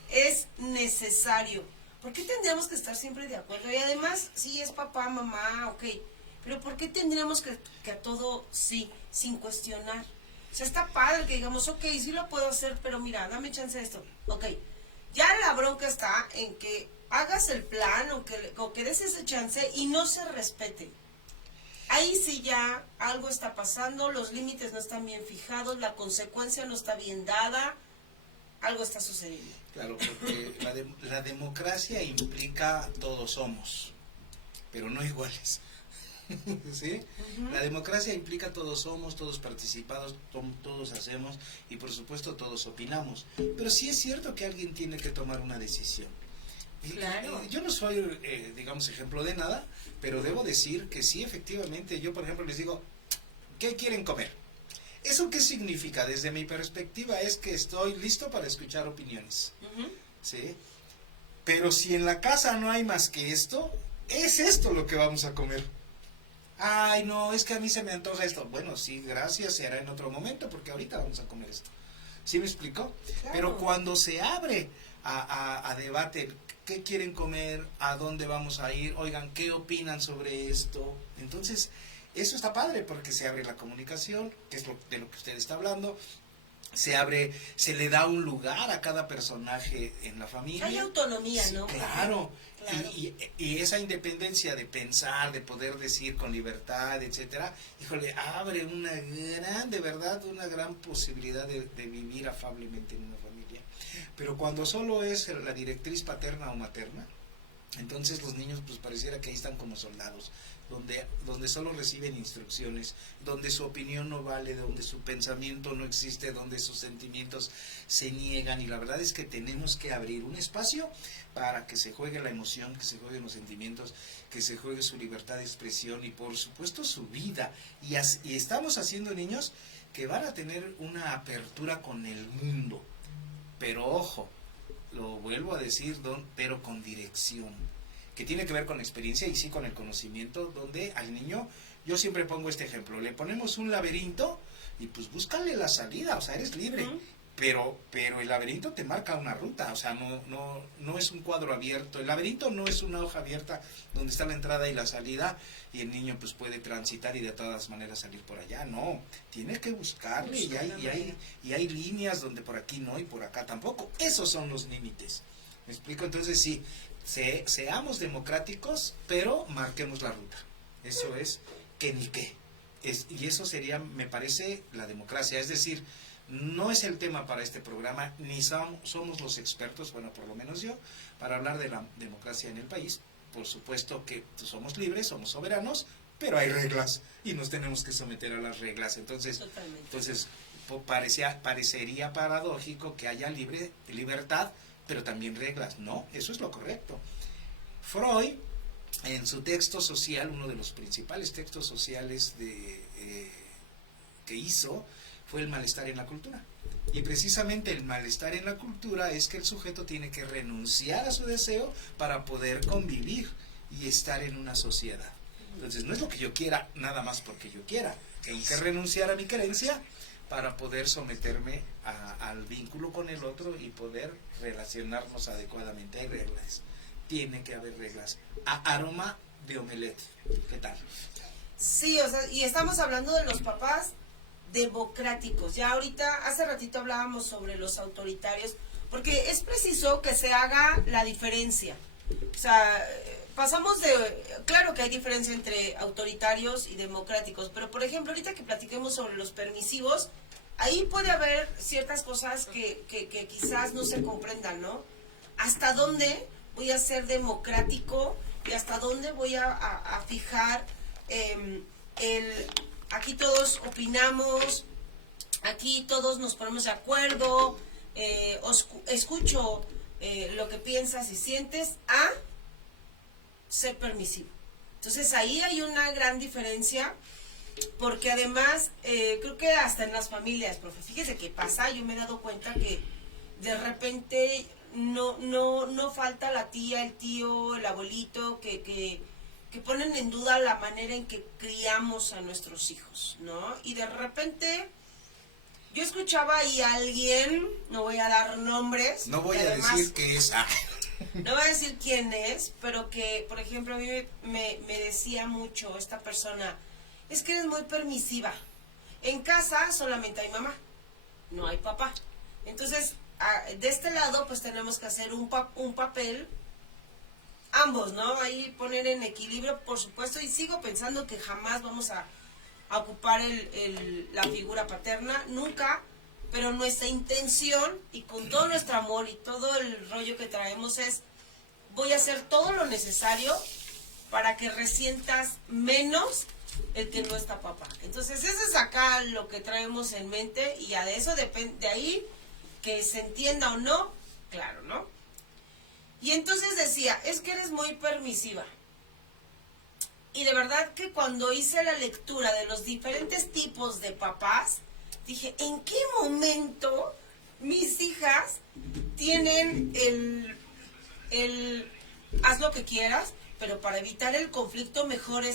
Es necesario. ¿Por qué tendríamos que estar siempre de acuerdo? Y además, sí, es papá, mamá, ok, pero ¿por qué tendríamos que a todo sí, sin cuestionar? O sea, está padre que digamos, ok, sí lo puedo hacer, pero mira, dame chance de esto. Ok, ya la bronca está en que hagas el plan o que des ese chance y no se respete. Ahí sí ya algo está pasando, los límites no están bien fijados, la consecuencia no está bien dada, algo está sucediendo. Claro, porque la democracia implica todos somos, pero no iguales. ¿Sí? La democracia implica todos somos, todos participados, todos hacemos y por supuesto todos opinamos. Pero sí es cierto que alguien tiene que tomar una decisión. Claro. Yo no soy, digamos, ejemplo de nada, pero debo decir que sí, efectivamente, yo por ejemplo les digo, ¿qué quieren comer? ¿Eso qué significa? Desde mi perspectiva es que estoy listo para escuchar opiniones. ¿Sí? Pero si en la casa no hay más que esto, es esto lo que vamos a comer. Ay, no, es que a mí se me antoja esto. Bueno, sí, gracias, se hará en otro momento porque ahorita vamos a comer esto. ¿Sí me explicó? Claro. Pero cuando se abre a debate, ¿qué quieren comer? ¿A dónde vamos a ir? Oigan, ¿qué opinan sobre esto? Entonces, eso está padre porque se abre la comunicación, que es de lo que usted está hablando. Se le da un lugar a cada personaje en la familia. Hay autonomía, ¿no? Claro. Y esa independencia de pensar, de poder decir con libertad, etcétera, híjole, abre una gran posibilidad de vivir afablemente en una familia. Pero cuando solo es la directriz paterna o materna, entonces los niños pues pareciera que ahí están como soldados, donde solo reciben instrucciones, donde su opinión no vale, donde su pensamiento no existe, donde sus sentimientos se niegan, y la verdad es que tenemos que abrir un espacio para que se juegue la emoción, que se jueguen los sentimientos, que se juegue su libertad de expresión y por supuesto su vida, y estamos haciendo niños que van a tener una apertura con el mundo, pero ojo, lo vuelvo a decir, pero con dirección, que tiene que ver con la experiencia y sí con el conocimiento, donde al niño, yo siempre pongo este ejemplo, le ponemos un laberinto y pues búscale la salida, o sea, eres libre, pero el laberinto te marca una ruta, o sea, no es un cuadro abierto, el laberinto no es una hoja abierta donde está la entrada y la salida y el niño pues puede transitar y de todas maneras salir por allá, no, tiene que buscarle y hay líneas donde por aquí no y por acá tampoco, esos son los límites, ¿me explico? Entonces sí, seamos democráticos, pero marquemos la ruta. Eso es que ni qué. Y eso sería, me parece, la democracia. Es decir, No es el tema para este programa, ni somos los expertos, bueno, por lo menos yo, para hablar de la democracia en el país. Por supuesto que somos libres, somos soberanos, pero hay reglas y nos tenemos que someter a las reglas. Entonces parecería paradójico que haya libertad, pero también reglas. No, eso es lo correcto. Freud, en su texto social, uno de los principales textos sociales que hizo, fue el malestar en la cultura. Y precisamente el malestar en la cultura es que el sujeto tiene que renunciar a su deseo para poder convivir y estar en una sociedad. Entonces no es lo que yo quiera nada más porque yo quiera. Tengo que renunciar a mi creencia para poder someterme al vínculo con el otro y poder relacionarnos adecuadamente. Hay reglas. Tiene que haber reglas. Aroma de omelette. ¿Qué tal? Sí, o sea, y estamos hablando de los papás democráticos. Ya ahorita, hace ratito hablábamos sobre los autoritarios, porque es preciso que se haga la diferencia. O sea, pasamos claro que hay diferencia entre autoritarios y democráticos, pero por ejemplo, ahorita que platiquemos sobre los permisivos, ahí puede haber ciertas cosas que quizás no se comprendan, ¿no? ¿Hasta dónde voy a ser democrático y hasta dónde voy a fijar aquí todos opinamos, aquí todos nos ponemos de acuerdo, escucho lo que piensas y sientes, a ser permisivo? Entonces ahí hay una gran diferencia, porque además creo que hasta en las familias, profe, fíjese qué pasa, yo me he dado cuenta que de repente no falta la tía, el tío, el abuelito que ponen en duda la manera en que criamos a nuestros hijos, ¿no? Y de repente yo escuchaba ahí a alguien, no voy a dar nombres. No voy a decir qué es. No voy a decir quién es, pero que, por ejemplo, a mí me decía mucho esta persona, es que eres muy permisiva. En casa solamente hay mamá, no hay papá. Entonces, de este lado, pues tenemos que hacer un papel, ambos, ¿no? Ahí poner en equilibrio, por supuesto, y sigo pensando que jamás vamos a ocupar la figura paterna, nunca, pero nuestra intención, y con todo nuestro amor y todo el rollo que traemos, es, voy a hacer todo lo necesario para que resientas menos el que no está papá. Entonces, eso es acá lo que traemos en mente, y de eso depende, de ahí, que se entienda o no, claro, ¿no? Y entonces decía, es que eres muy permisiva. Y de verdad que cuando hice la lectura de los diferentes tipos de papás, dije, ¿en qué momento mis hijas tienen el haz lo que quieras, pero para evitar el conflicto mejor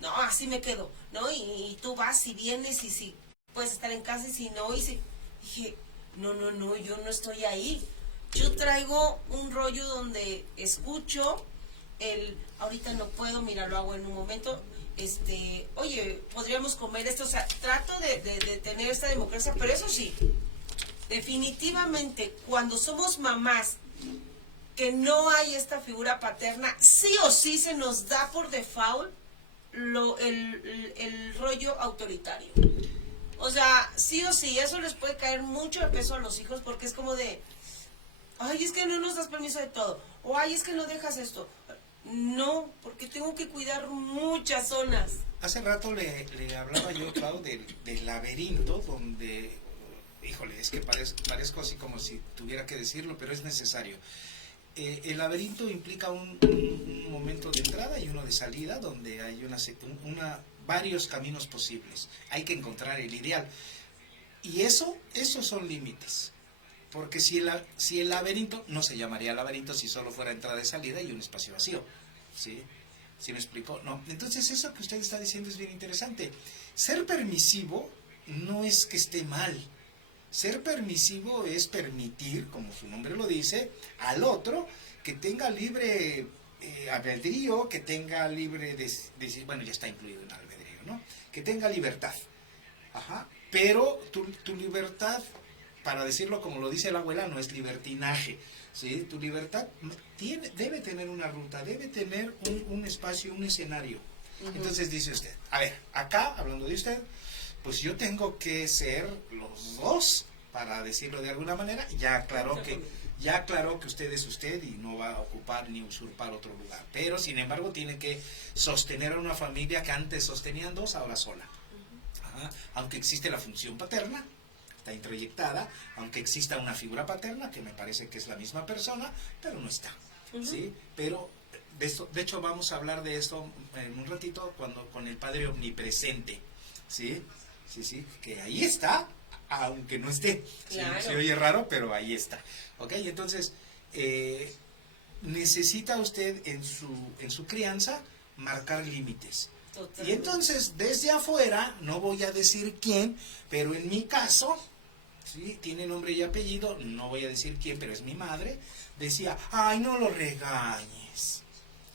no, así me quedo, ¿no? Y tú vas y vienes y si puedes estar en casa y si no, dije, no, yo no estoy ahí. Yo traigo un rollo donde escucho ahorita no puedo, mira, lo hago en un momento, oye, podríamos comer esto, o sea, trato de tener esta democracia, pero eso sí, definitivamente, cuando somos mamás, que no hay esta figura paterna, sí o sí se nos da por default el rollo autoritario. O sea, sí o sí, eso les puede caer mucho de peso a los hijos, porque es como de, ay, es que no nos das permiso de todo, o ay, es que no dejas esto. No, porque tengo que cuidar muchas zonas. Hace rato le hablaba yo, Clau, del laberinto, donde, híjole, es que parezco así como si tuviera que decirlo, pero es necesario. El laberinto implica un momento de entrada y uno de salida, donde hay varios caminos posibles. Hay que encontrar el ideal. Y esos son límites. Porque si el laberinto, no se llamaría laberinto si solo fuera entrada y salida y un espacio vacío. ¿Sí? ¿Sí me explico? No. Entonces eso que usted está diciendo es bien interesante. Ser permisivo no es que esté mal. Ser permisivo es permitir, como su nombre lo dice, al otro que tenga libre albedrío, que tenga libre bueno, ya está incluido en albedrío, ¿no? Que tenga libertad. Ajá. Pero tu libertad, para decirlo como lo dice la abuela, no es libertinaje, ¿sí? Tu libertad debe tener una ruta, debe tener un espacio, un escenario. Uh-huh. Entonces dice usted, a ver, acá, hablando de usted, pues yo tengo que ser los dos, para decirlo de alguna manera. Ya aclaró que usted es usted y no va a ocupar ni usurpar otro lugar, pero sin embargo tiene que sostener a una familia que antes sostenían dos, ahora sola. Ajá. Aunque existe la función paterna, está introyectada, aunque exista una figura paterna, que me parece que es la misma persona, pero no está. ¿Sí? Pero de hecho vamos a hablar de esto en un ratito con el Padre Omnipresente. ¿Sí? Sí, que ahí está, aunque no esté. Claro. Se oye raro, pero ahí está. ¿Ok? Entonces, necesita usted en su crianza marcar límites. Totalmente. Y entonces, desde afuera, no voy a decir quién, pero en mi caso, ¿sí? Tiene nombre y apellido, no voy a decir quién, pero es mi madre, decía, ay, no lo regañes,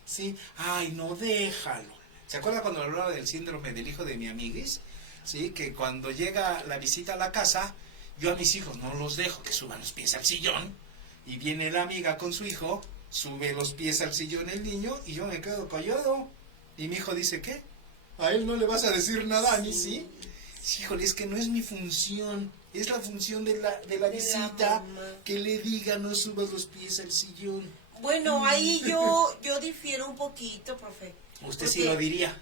¿sí? Ay, no, déjalo. ¿Se acuerda cuando hablaba del síndrome del hijo de mi amiguis? ¿Sí? Que cuando llega la visita a la casa, yo a mis hijos no los dejo que suban los pies al sillón, y viene la amiga con su hijo, sube los pies al sillón el niño, y yo me quedo callado. Y mi hijo dice, ¿qué? ¿A él no le vas a decir nada? A mí sí. Híjole, es que no es mi función, es la función de la visita, que le diga no subas los pies al sillón. Bueno, ahí yo difiero un poquito, profe. Usted sí lo diría.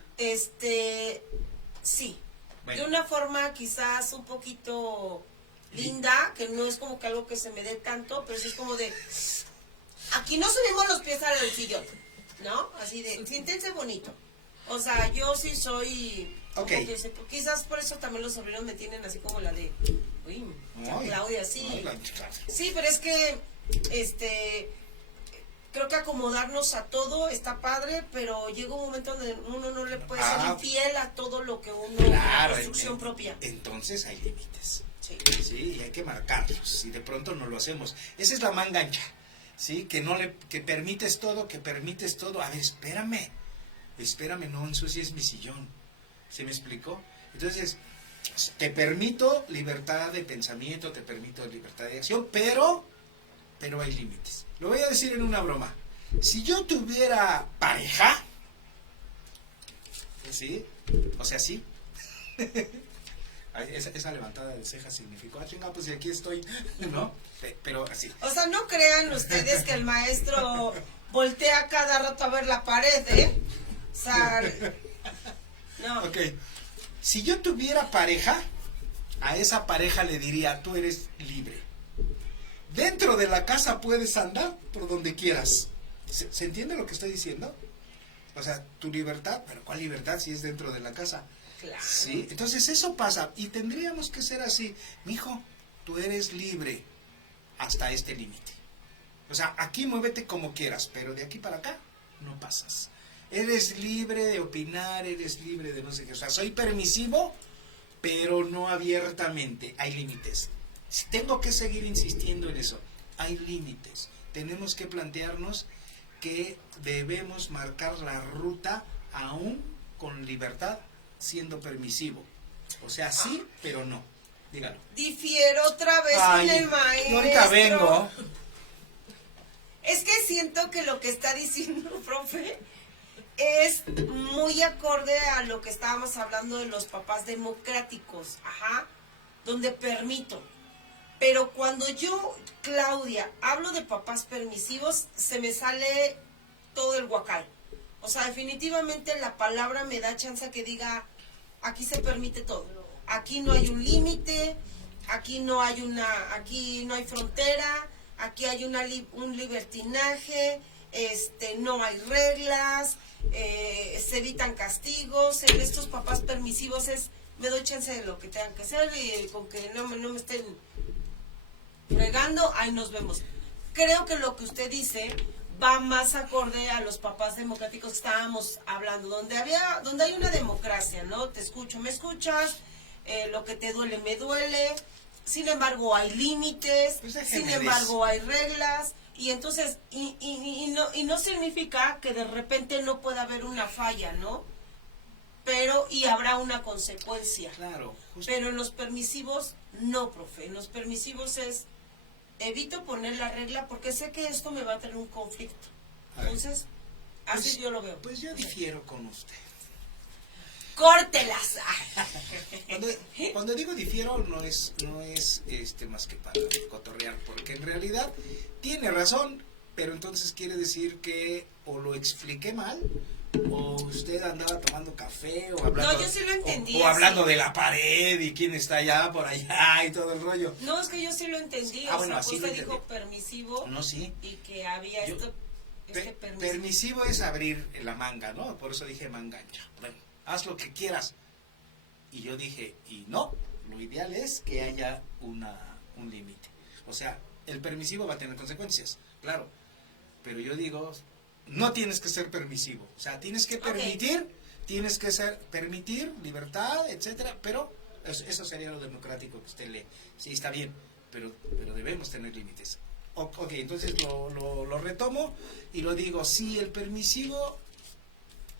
Sí. Bueno. De una forma quizás un poquito linda, que no es como que algo que se me dé tanto, pero sí es como de, aquí no subimos los pies al sillón, ¿no? Así de, siéntense bonito. O sea, yo sí soy, okay. Quizás por eso también los sobrinos me tienen así como la de, uy, Claudia, sí. Sí, pero es que, creo que acomodarnos a todo está padre, pero llega un momento donde uno no le puede ser infiel a todo lo que uno, la construcción propia. Entonces hay límites. Sí, y hay que marcarlos, y de pronto no lo hacemos. Esa es la manga ancha, ¿sí? Que permites todo. A ver, espérame, no ensucies mi sillón. ¿Se me explicó? Entonces, te permito libertad de pensamiento, te permito libertad de acción, pero hay límites. Lo voy a decir en una broma. Si yo tuviera pareja, ¿sí? O sea, sí. Esa levantada de cejas significó, chinga, pues aquí estoy, ¿no? Pero así. O sea, no crean ustedes que el maestro voltea cada rato a ver la pared, ¿eh? O sea, no. Ok. Si yo tuviera pareja, a esa pareja le diría, tú eres libre. Dentro de la casa puedes andar por donde quieras. ¿Se entiende lo que estoy diciendo? O sea, tu libertad, pero ¿cuál libertad si es dentro de la casa? Claro. Sí, entonces eso pasa y tendríamos que ser así. Mijo, tú eres libre hasta este límite. O sea, aquí muévete como quieras, pero de aquí para acá no pasas. Eres libre de opinar, eres libre de no sé qué. O sea, soy permisivo, pero no abiertamente. Hay límites. Si tengo que seguir insistiendo en eso, hay límites. Tenemos que plantearnos que debemos marcar la ruta aún con libertad, siendo permisivo. O sea, sí, pero no. Dígalo. Difiero otra vez con el maestro. Ahorita vengo. Es que siento que lo que está diciendo, profe, es muy acorde a lo que estábamos hablando de los papás democráticos, donde permito. Pero cuando yo, Claudia, hablo de papás permisivos, se me sale todo el guacal. O sea, definitivamente la palabra me da chance que diga, aquí se permite todo. Aquí no hay un límite, aquí no hay frontera, aquí hay un libertinaje, no hay reglas, se evitan castigos. En estos papás permisivos me doy chance de lo que tengan que hacer y con que no me estén fregando, ahí nos vemos. Creo que lo que usted dice va más acorde a los papás democráticos que estábamos hablando, donde hay una democracia, ¿no? Te escucho, me escuchas, lo que te duele, me duele. Sin embargo, hay límites, pues sin embargo, hay reglas, y entonces, y no significa que de repente no pueda haber una falla, ¿no? Y habrá una consecuencia. Claro. Pero en los permisivos, no, profe. En los permisivos evito poner la regla porque sé que esto me va a tener un conflicto. Entonces, así yo lo veo. Pues yo difiero con usted. córtelas. Cuando digo difiero no es más que para cotorrear, porque en realidad tiene razón, pero entonces quiere decir que o lo expliqué mal, o usted andaba tomando café, o hablando, no, yo sí lo entendí, o hablando de la pared y quién está allá, por allá y todo el rollo. No, es que yo sí lo entendí. Bueno, así usted lo dijo entendí. permisivo. No, sí. Y que había permisivo. Permisivo es abrir la manga, ¿no? Por eso dije manga ancha. Bueno, haz lo que quieras. Y yo dije, y no, lo ideal es que haya un límite. O sea, el permisivo va a tener consecuencias, claro. Pero yo digo, no tienes que ser permisivo. O sea, tienes que permitir, tienes que permitir libertad, etcétera, pero eso sería lo democrático que usted lee. Sí, está bien, pero debemos tener límites. Ok, entonces lo retomo y lo digo, si el permisivo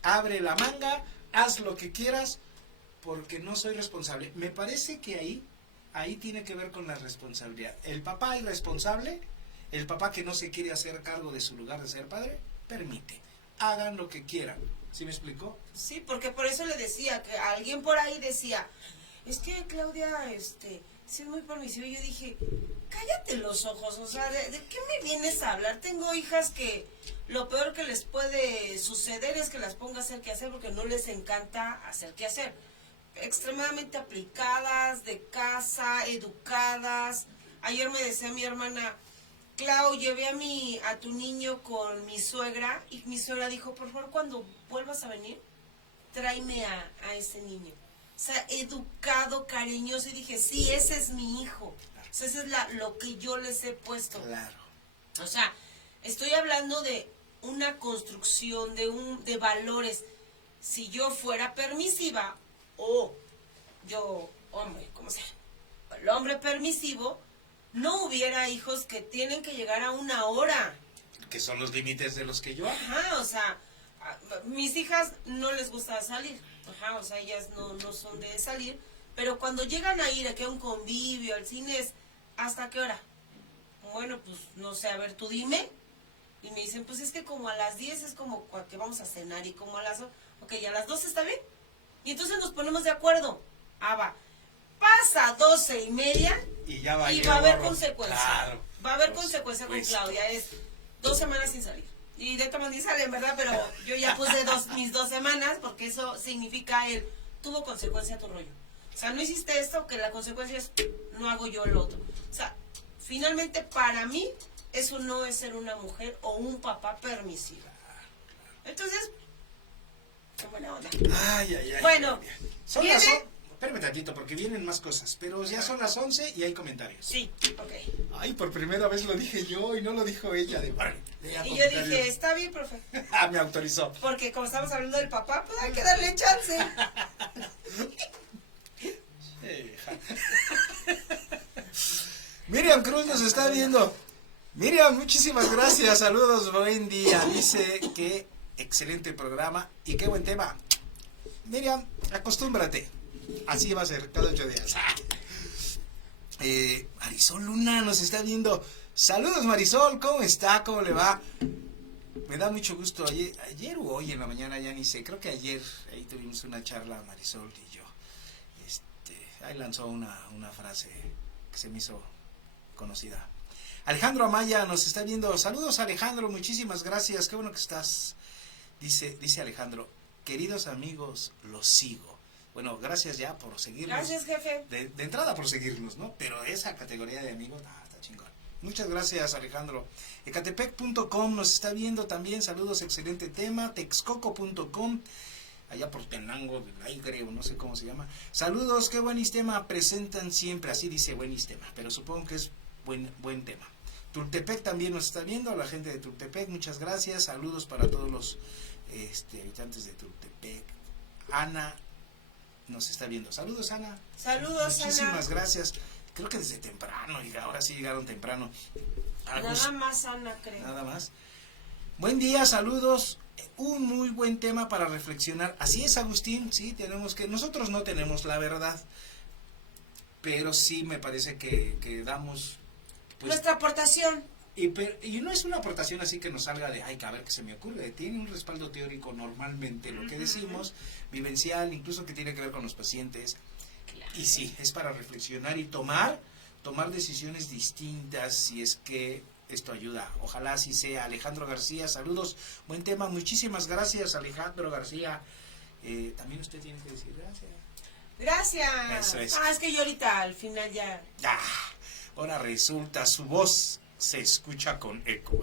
abre la manga, haz lo que quieras, porque no soy responsable. Me parece que ahí tiene que ver con la responsabilidad. El papá irresponsable, el papá que no se quiere hacer cargo de su lugar de ser padre, permite. Hagan lo que quieran. ¿Sí me explicó? Sí, porque por eso le decía, que alguien por ahí decía, es que Claudia, sí es muy permisiva. Y yo dije, cállate los ojos, o sea, ¿de qué me vienes a hablar? Tengo hijas que lo peor que les puede suceder es que las ponga a hacer qué hacer porque no les encanta hacer qué hacer. Extremadamente aplicadas, de casa, educadas. Ayer me decía mi hermana, Clau, llevé a tu niño con mi suegra y mi suegra dijo, por favor, cuando vuelvas a venir, tráeme a ese niño. O sea, educado, cariñoso, y dije, sí, ese es mi hijo. O sea, ese es lo que yo les he puesto. Claro. O sea, estoy hablando de una construcción, de valores. Si yo fuera permisiva, o yo, hombre, como sea, el hombre permisivo, no hubiera hijos que tienen que llegar a 1 hora. Que son los límites de los que yo hago. Ajá, o sea, mis hijas no les gusta salir. Ajá, o sea, ellas no son de salir. Pero cuando llegan a ir aquí a un convivio, al cine, es, ¿hasta qué hora? Bueno, pues, no sé, a ver, tú dime. Y me dicen, pues es que como a las 10 es como que vamos a cenar y como a las... Ok, ¿y a las 12 está bien? Y entonces nos ponemos de acuerdo. Va. Pasa 12:30 y ya va, y va a haber consecuencias. Claro. Va a haber consecuencias con Claudia. Es 2 semanas sin salir. Y de todas maneras salen, ¿verdad? Pero yo ya puse mis 2 semanas porque eso significa tuvo consecuencia tu rollo. O sea, no hiciste esto, que la consecuencia es no hago yo lo otro. O sea, finalmente para mí eso no es ser una mujer o un papá permisivo. Entonces, qué buena onda. Ay. Bueno, espérame tantito porque vienen más cosas, pero ya son las 11 y hay comentarios. Sí, ok. Ay, por primera vez lo dije yo y no lo dijo ella. Y yo dije, está bien, profe. Me autorizó. Porque como estamos hablando del papá, pues hay que darle chance. Miriam Cruz nos está viendo. Miriam, muchísimas gracias, saludos, buen día. Dice que excelente programa y qué buen tema. Miriam, acostúmbrate. Así va a ser cada 8 días. Marisol Luna nos está viendo. Saludos, Marisol, ¿cómo está? ¿Cómo le va? Me da mucho gusto. Ayer o hoy en la mañana, ya ni sé. Creo que ayer ahí tuvimos una charla, Marisol y yo. Ahí lanzó una frase que se me hizo conocida. Alejandro Amaya nos está viendo. Saludos, Alejandro, muchísimas gracias. Qué bueno que estás. Dice Alejandro, queridos amigos, los sigo. Bueno, gracias ya por seguirnos. Gracias, jefe. De entrada por seguirnos, ¿no? Pero esa categoría de amigos, está chingón. Muchas gracias, Alejandro. Ecatepec.com nos está viendo también. Saludos, excelente tema. Texcoco.com, allá por Tenango del Aire, o no sé cómo se llama. Saludos, qué buen tema presentan siempre. Así dice buen tema, pero supongo que es buen tema. Tultepec también nos está viendo. La gente de Tultepec, muchas gracias. Saludos para todos los habitantes de Tultepec. Ana nos está viendo. Saludos, Ana. Saludos, muchísimas Ana. Gracias. Creo que desde temprano, y ahora sí llegaron temprano. Nada más, Ana, creo. Nada más. Buen día, saludos. Un muy buen tema para reflexionar. Así es, Agustín, sí, nosotros no tenemos la verdad, pero sí me parece que damos... Nuestra aportación. Y no es una aportación así que nos salga de, ay, a ver qué se me ocurre. Tiene un respaldo teórico normalmente, lo que decimos, vivencial, incluso que tiene que ver con los pacientes. Claro. Y sí, es para reflexionar y tomar decisiones distintas si es que esto ayuda. Ojalá así sea. Alejandro García, saludos. Buen tema. Muchísimas gracias, Alejandro García. También usted tiene que decir gracias. Gracias. Eso es. Es que yo ahorita al final ya... Ahora resulta, su voz se escucha con eco.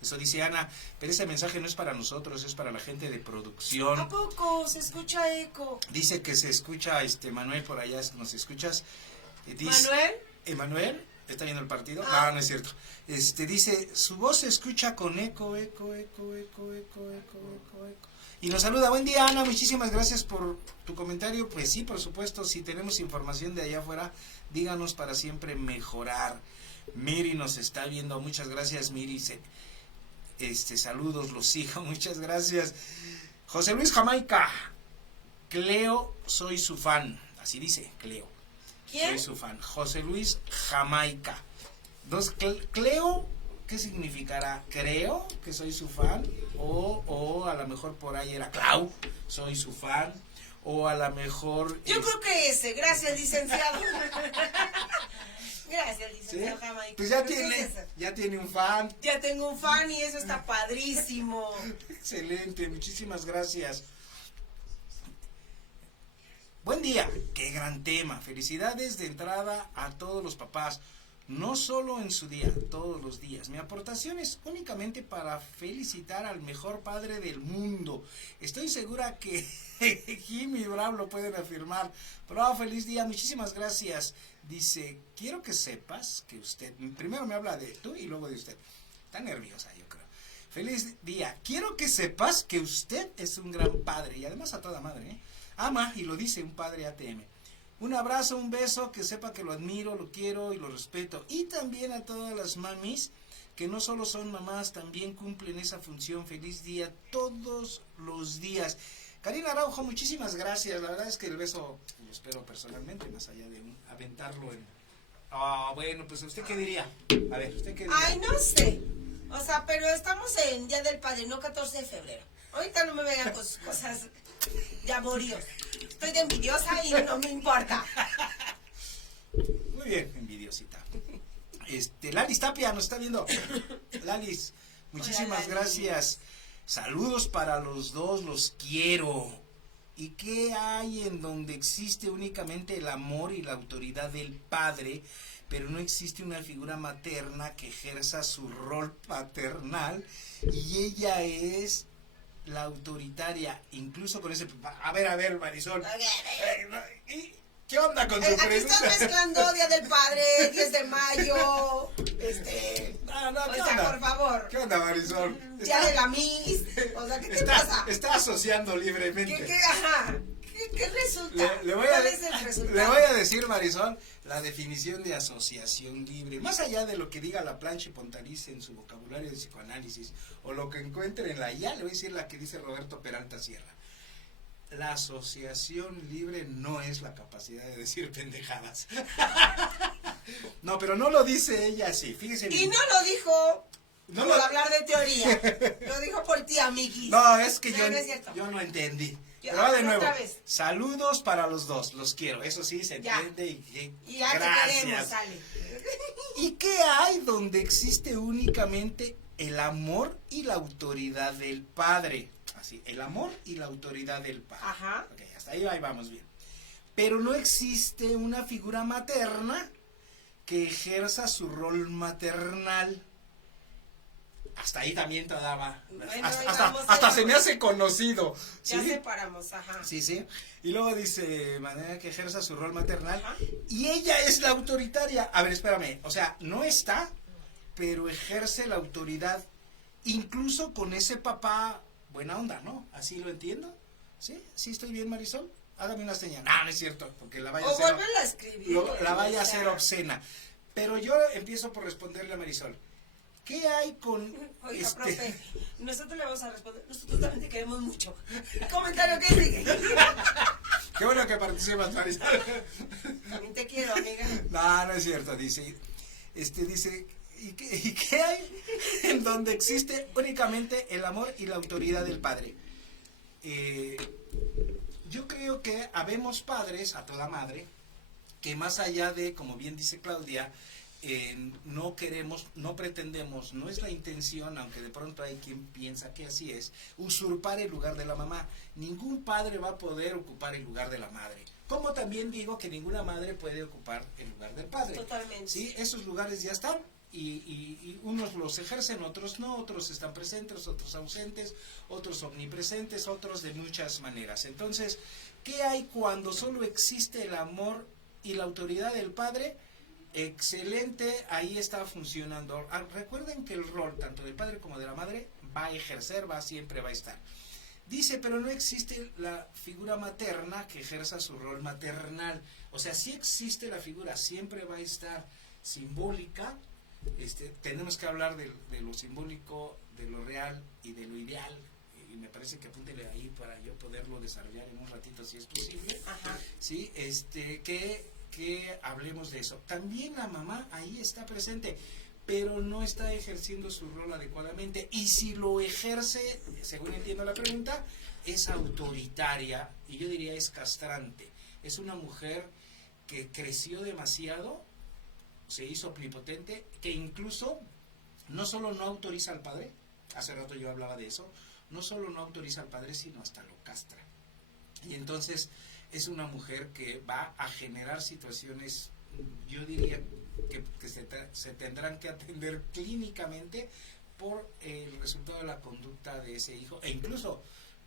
Eso dice Ana, pero ese mensaje no es para nosotros, es para la gente de producción. ¿A poco se escucha eco? Dice que se escucha, Manuel, por allá, ¿nos escuchas? ¿Manuel? ¿Emanuel? ¿Está viendo el partido? No, no es cierto. Dice, su voz se escucha con eco. Y nos saluda, buen día, Ana, muchísimas gracias por tu comentario. Pues sí, por supuesto, si tenemos información de allá afuera, díganos para siempre mejorar. Miri nos está viendo, muchas gracias, Miri. Saludos, los sigo, muchas gracias. José Luis Jamaica, Cleo, soy su fan. Así dice, Cleo. ¿Quién? Soy su fan. José Luis Jamaica. Cleo, ¿qué significará? Creo que soy su fan. O a lo mejor por ahí era Clau, soy su fan. O a lo mejor... Yo creo que ese, gracias, licenciado. Gracias, licenciado. ¿Sí? Jamaica. Pues ya tiene un fan. Ya tengo un fan y eso está padrísimo. Excelente, muchísimas gracias. Buen día, qué gran tema. Felicidades de entrada a todos los papás, no solo en su día, todos los días. Mi aportación es únicamente para felicitar al mejor padre del mundo. Estoy segura que Jimmy y Bravo lo pueden afirmar. Bravo, feliz día, muchísimas gracias. Dice, quiero que sepas que usted, primero me habla de tú y luego de usted. Está nerviosa, yo creo. Feliz día. Quiero que sepas que usted es un gran padre y además a toda madre, ¿eh? Ama, y lo dice un padre ATM. Un abrazo, un beso, que sepa que lo admiro, lo quiero y lo respeto. Y también a todas las mamis que no solo son mamás, también cumplen esa función. Feliz día todos los días. Karina Araujo, muchísimas gracias. La verdad es que el beso lo espero personalmente, más allá de aventarlo en... bueno, pues ¿usted qué diría? A ver, ¿usted qué diría? Ay, no sé. O sea, pero estamos en Día del Padre, no 14 de febrero. Ahorita no me vengan con sus cosas de amoríos. Estoy de envidiosa y no me importa. Muy bien, envidiosita. Lalis Tapia nos está viendo. Lalis, muchísimas gracias. Saludos para los dos, los quiero. ¿Y qué hay en donde existe únicamente el amor y la autoridad del padre, pero no existe una figura materna que ejerza su rol paternal y ella es la autoritaria, incluso con ese... A ver, Marisol. ¿Qué onda con su pregunta? Aquí están mezclando Día del Padre, 10 de mayo, No, ¿qué onda? Por favor. ¿Qué onda, Marisol? Día de la Miss, o sea, ¿qué te pasa? Está asociando libremente. ¿Qué resulta? ¿Cuál es el resultado? Le voy a decir, Marisol, la definición de asociación libre. Más allá de lo que diga la Planche Pontariz en su vocabulario de psicoanálisis, o lo que encuentre en la IA, le voy a decir la que dice Roberto Peralta Sierra. La asociación libre no es la capacidad de decir pendejadas. No, pero no lo dice ella así, fíjese bien. Y no lo dijo por hablar de teoría, lo dijo por ti, amiguis. No, es que no es cierto. yo no entendí. Pero va de nuevo. Otra vez. Saludos para los dos, los quiero, eso sí se entiende y ya gracias. te queremos, sale. ¿Y qué hay donde existe únicamente el amor y la autoridad del padre? Así, el amor y la autoridad del padre. Ajá. Ok, hasta ahí vamos bien. Pero no existe una figura materna que ejerza su rol maternal. Hasta ahí también te daba. Bueno, hasta se me hace conocido. Ya ¿sí? separamos, ajá. Sí. Y luego dice, manera que ejerza su rol maternal. Ajá. Y ella es la autoritaria. A ver, espérame. O sea, no está, pero ejerce la autoridad. Incluso con ese papá, buena onda, ¿no? Así lo entiendo. ¿Sí? ¿Sí estoy bien, Marisol? Hágame una señal. No, no es cierto, porque la vaya a hacer. O vuelve a escribir. La vaya a hacer obscena. Pero yo empiezo por responderle a Marisol. ¿Qué hay con Oiga, profe, nosotros le vamos a responder, nosotros también te queremos mucho. Comentario que sigue. Qué bueno que participas, Marisol. También te quiero, amiga. No, no es cierto, dice. Dice, ¿y qué hay en donde existe únicamente el amor y la autoridad del padre? Yo creo que habemos padres a toda madre que más allá de, como bien dice Claudia, no queremos, no pretendemos, no es la intención, aunque de pronto hay quien piensa que así es, usurpar el lugar de la mamá. Ningún padre va a poder ocupar el lugar de la madre. Como también digo que ninguna madre puede ocupar el lugar del padre. Totalmente. ¿Sí? Esos lugares ya están y unos los ejercen, otros no, otros están presentes, otros ausentes, otros omnipresentes, otros de muchas maneras. Entonces, ¿qué hay cuando solo existe el amor y la autoridad del padre? Excelente, ahí está funcionando. Recuerden que el rol tanto del padre como de la madre va a ejercer, siempre va a estar. Dice, pero no existe la figura materna que ejerza su rol maternal. O sea, sí existe la figura, siempre va a estar simbólica. Tenemos que hablar de lo simbólico, de lo real y de lo ideal. Y me parece que apúntele ahí para yo poderlo desarrollar en un ratito si es posible. Ajá. Sí, que hablemos de eso. También la mamá ahí está presente, pero no está ejerciendo su rol adecuadamente, y si lo ejerce, según entiendo la pregunta, es autoritaria, y yo diría es castrante. Es una mujer que creció demasiado, se hizo omnipotente, que incluso no solo no autoriza al padre, hace rato yo hablaba de eso, no solo no autoriza al padre, sino hasta lo castra. Y entonces es una mujer que va a generar situaciones, yo diría que se tendrán que atender clínicamente por el resultado de la conducta de ese hijo, e incluso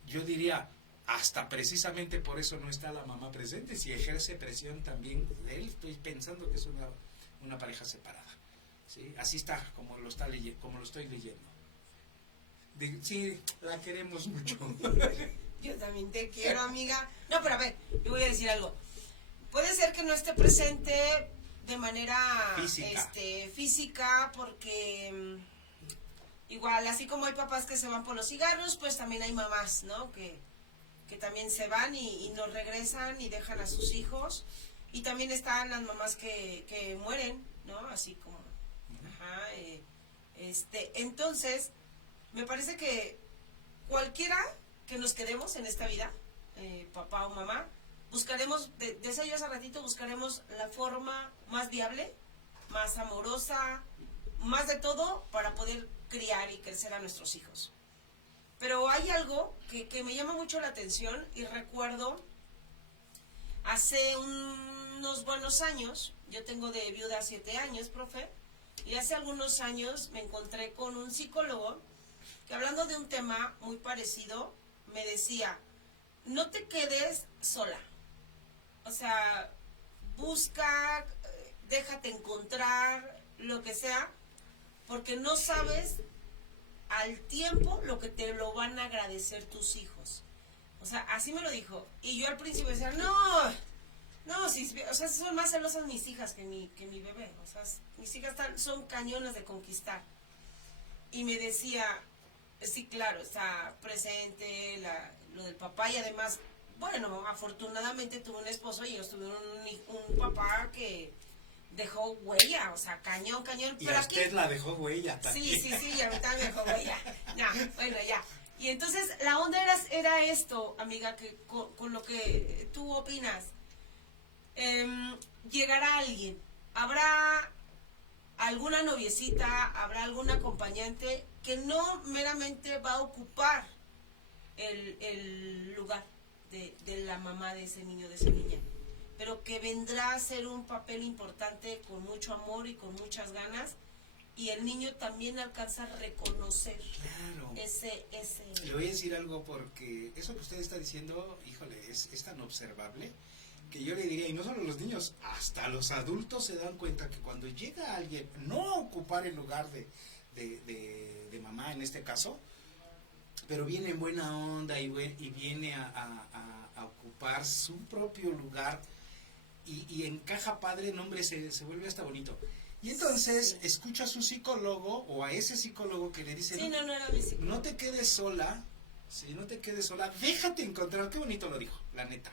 yo diría hasta precisamente por eso no está la mamá presente. Si ejerce presión también de él, estoy pensando que es una pareja separada, ¿sí? Así está, como lo estoy leyendo. Sí, la queremos mucho. Yo también te quiero, amiga. No, pero a ver, yo voy a decir algo. Puede ser que no esté presente de manera física, porque igual, así como hay papás que se van por los cigarros, pues también hay mamás, ¿no? Que también se van y no regresan y dejan a sus hijos. Y también están las mamás que mueren, ¿no? Así como... Ajá, entonces, me parece que cualquiera que nos quedemos en esta vida, papá o mamá, buscaremos, decía yo hace ratito, buscaremos la forma más viable, más amorosa, más de todo para poder criar y crecer a nuestros hijos. Pero hay algo que me llama mucho la atención, y recuerdo hace unos buenos años, yo tengo de viuda 7 años, profe, y hace algunos años me encontré con un psicólogo que, hablando de un tema muy parecido, me decía, no te quedes sola, o sea, busca, déjate encontrar, lo que sea, porque no sabes al tiempo lo que te lo van a agradecer tus hijos. O sea, así me lo dijo. Y yo al principio decía, no, sí, o sea, son más celosas mis hijas que mi bebé. O sea, mis hijas son cañonas de conquistar. Y me decía, sí, claro, está presente lo del papá, y además, bueno, afortunadamente tuve un esposo y ellos tuvieron un papá que dejó huella, o sea, cañón. Y pero a usted aquí, la dejó huella también. Sí, y a mí también me dejó huella. Ya, bueno, ya. Y entonces la onda era esto, amiga, que con lo que tú opinas. Llegará alguien, habrá alguna noviecita, habrá algún acompañante que no meramente va a ocupar el lugar de la mamá de ese niño, de esa niña, pero que vendrá a ser un papel importante con mucho amor y con muchas ganas, y el niño también alcanza a reconocer ese... Le voy a decir algo, porque eso que usted está diciendo, híjole, es tan observable, que yo le diría, y no solo los niños, hasta los adultos se dan cuenta que cuando llega alguien no a ocupar el lugar de mamá en este caso, pero viene en buena onda y viene a ocupar su propio lugar y encaja padre, no, hombre, se vuelve hasta bonito. Y entonces escucha a su psicólogo, o a ese psicólogo que le dice, no era mi psicólogo. No te quedes sola, no te quedes sola, déjate encontrar. Qué bonito lo dijo, la neta.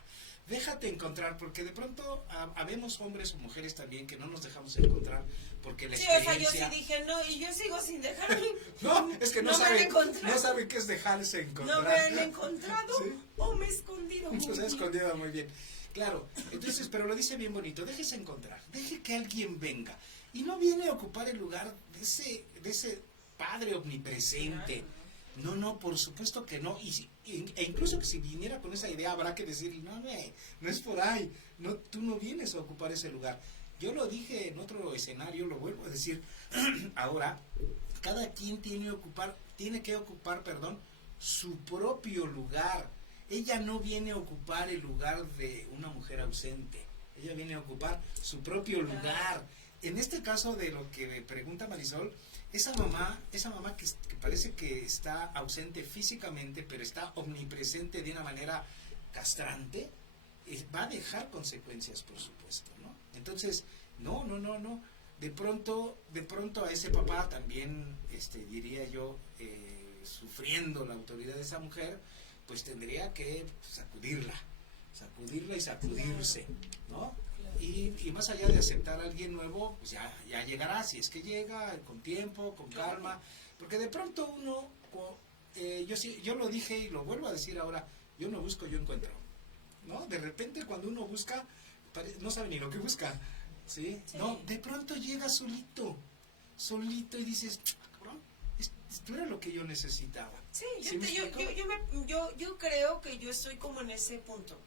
Déjate encontrar, porque de pronto habemos hombres o mujeres también que no nos dejamos encontrar porque la Sí, o sea, experiencia... yo sí dije, no, y yo sigo sin dejarme. No, es que no, No me han saben, encontrado. no saben qué es dejarse encontrar. No me han encontrado ¿Sí? o me he escondido muy Se ha bien. escondido muy bien. Claro, entonces, pero lo dice bien bonito, déjese encontrar, deje que alguien venga. Y no viene a ocupar el lugar de ese padre omnipresente. No, no, por supuesto que no. E incluso que si viniera con esa idea habrá que decir, no es por ahí, no, tú no vienes a ocupar ese lugar. Yo lo dije en otro escenario, lo vuelvo a decir ahora, cada quien tiene que ocupar, su propio lugar. Ella no viene a ocupar el lugar de una mujer ausente, ella viene a ocupar su propio lugar. En este caso de lo que me pregunta Marisol, esa mamá que parece que está ausente físicamente, pero está omnipresente de una manera castrante, va a dejar consecuencias, por supuesto, ¿no? Entonces, no. De pronto a ese papá también, diría yo, sufriendo la autoridad de esa mujer, pues tendría que sacudirla y sacudirse, ¿no? Y más allá de aceptar a alguien nuevo, pues ya llegará, si es que llega, con tiempo, con calma, porque de pronto uno, yo lo dije y lo vuelvo a decir ahora, yo no busco, yo encuentro, ¿no? De repente cuando uno busca, no sabe ni lo que busca, ¿sí? No, de pronto llega solito y dices, cabrón, esto era lo que yo necesitaba. Sí, ¿Sí yo creo que yo estoy como en ese punto.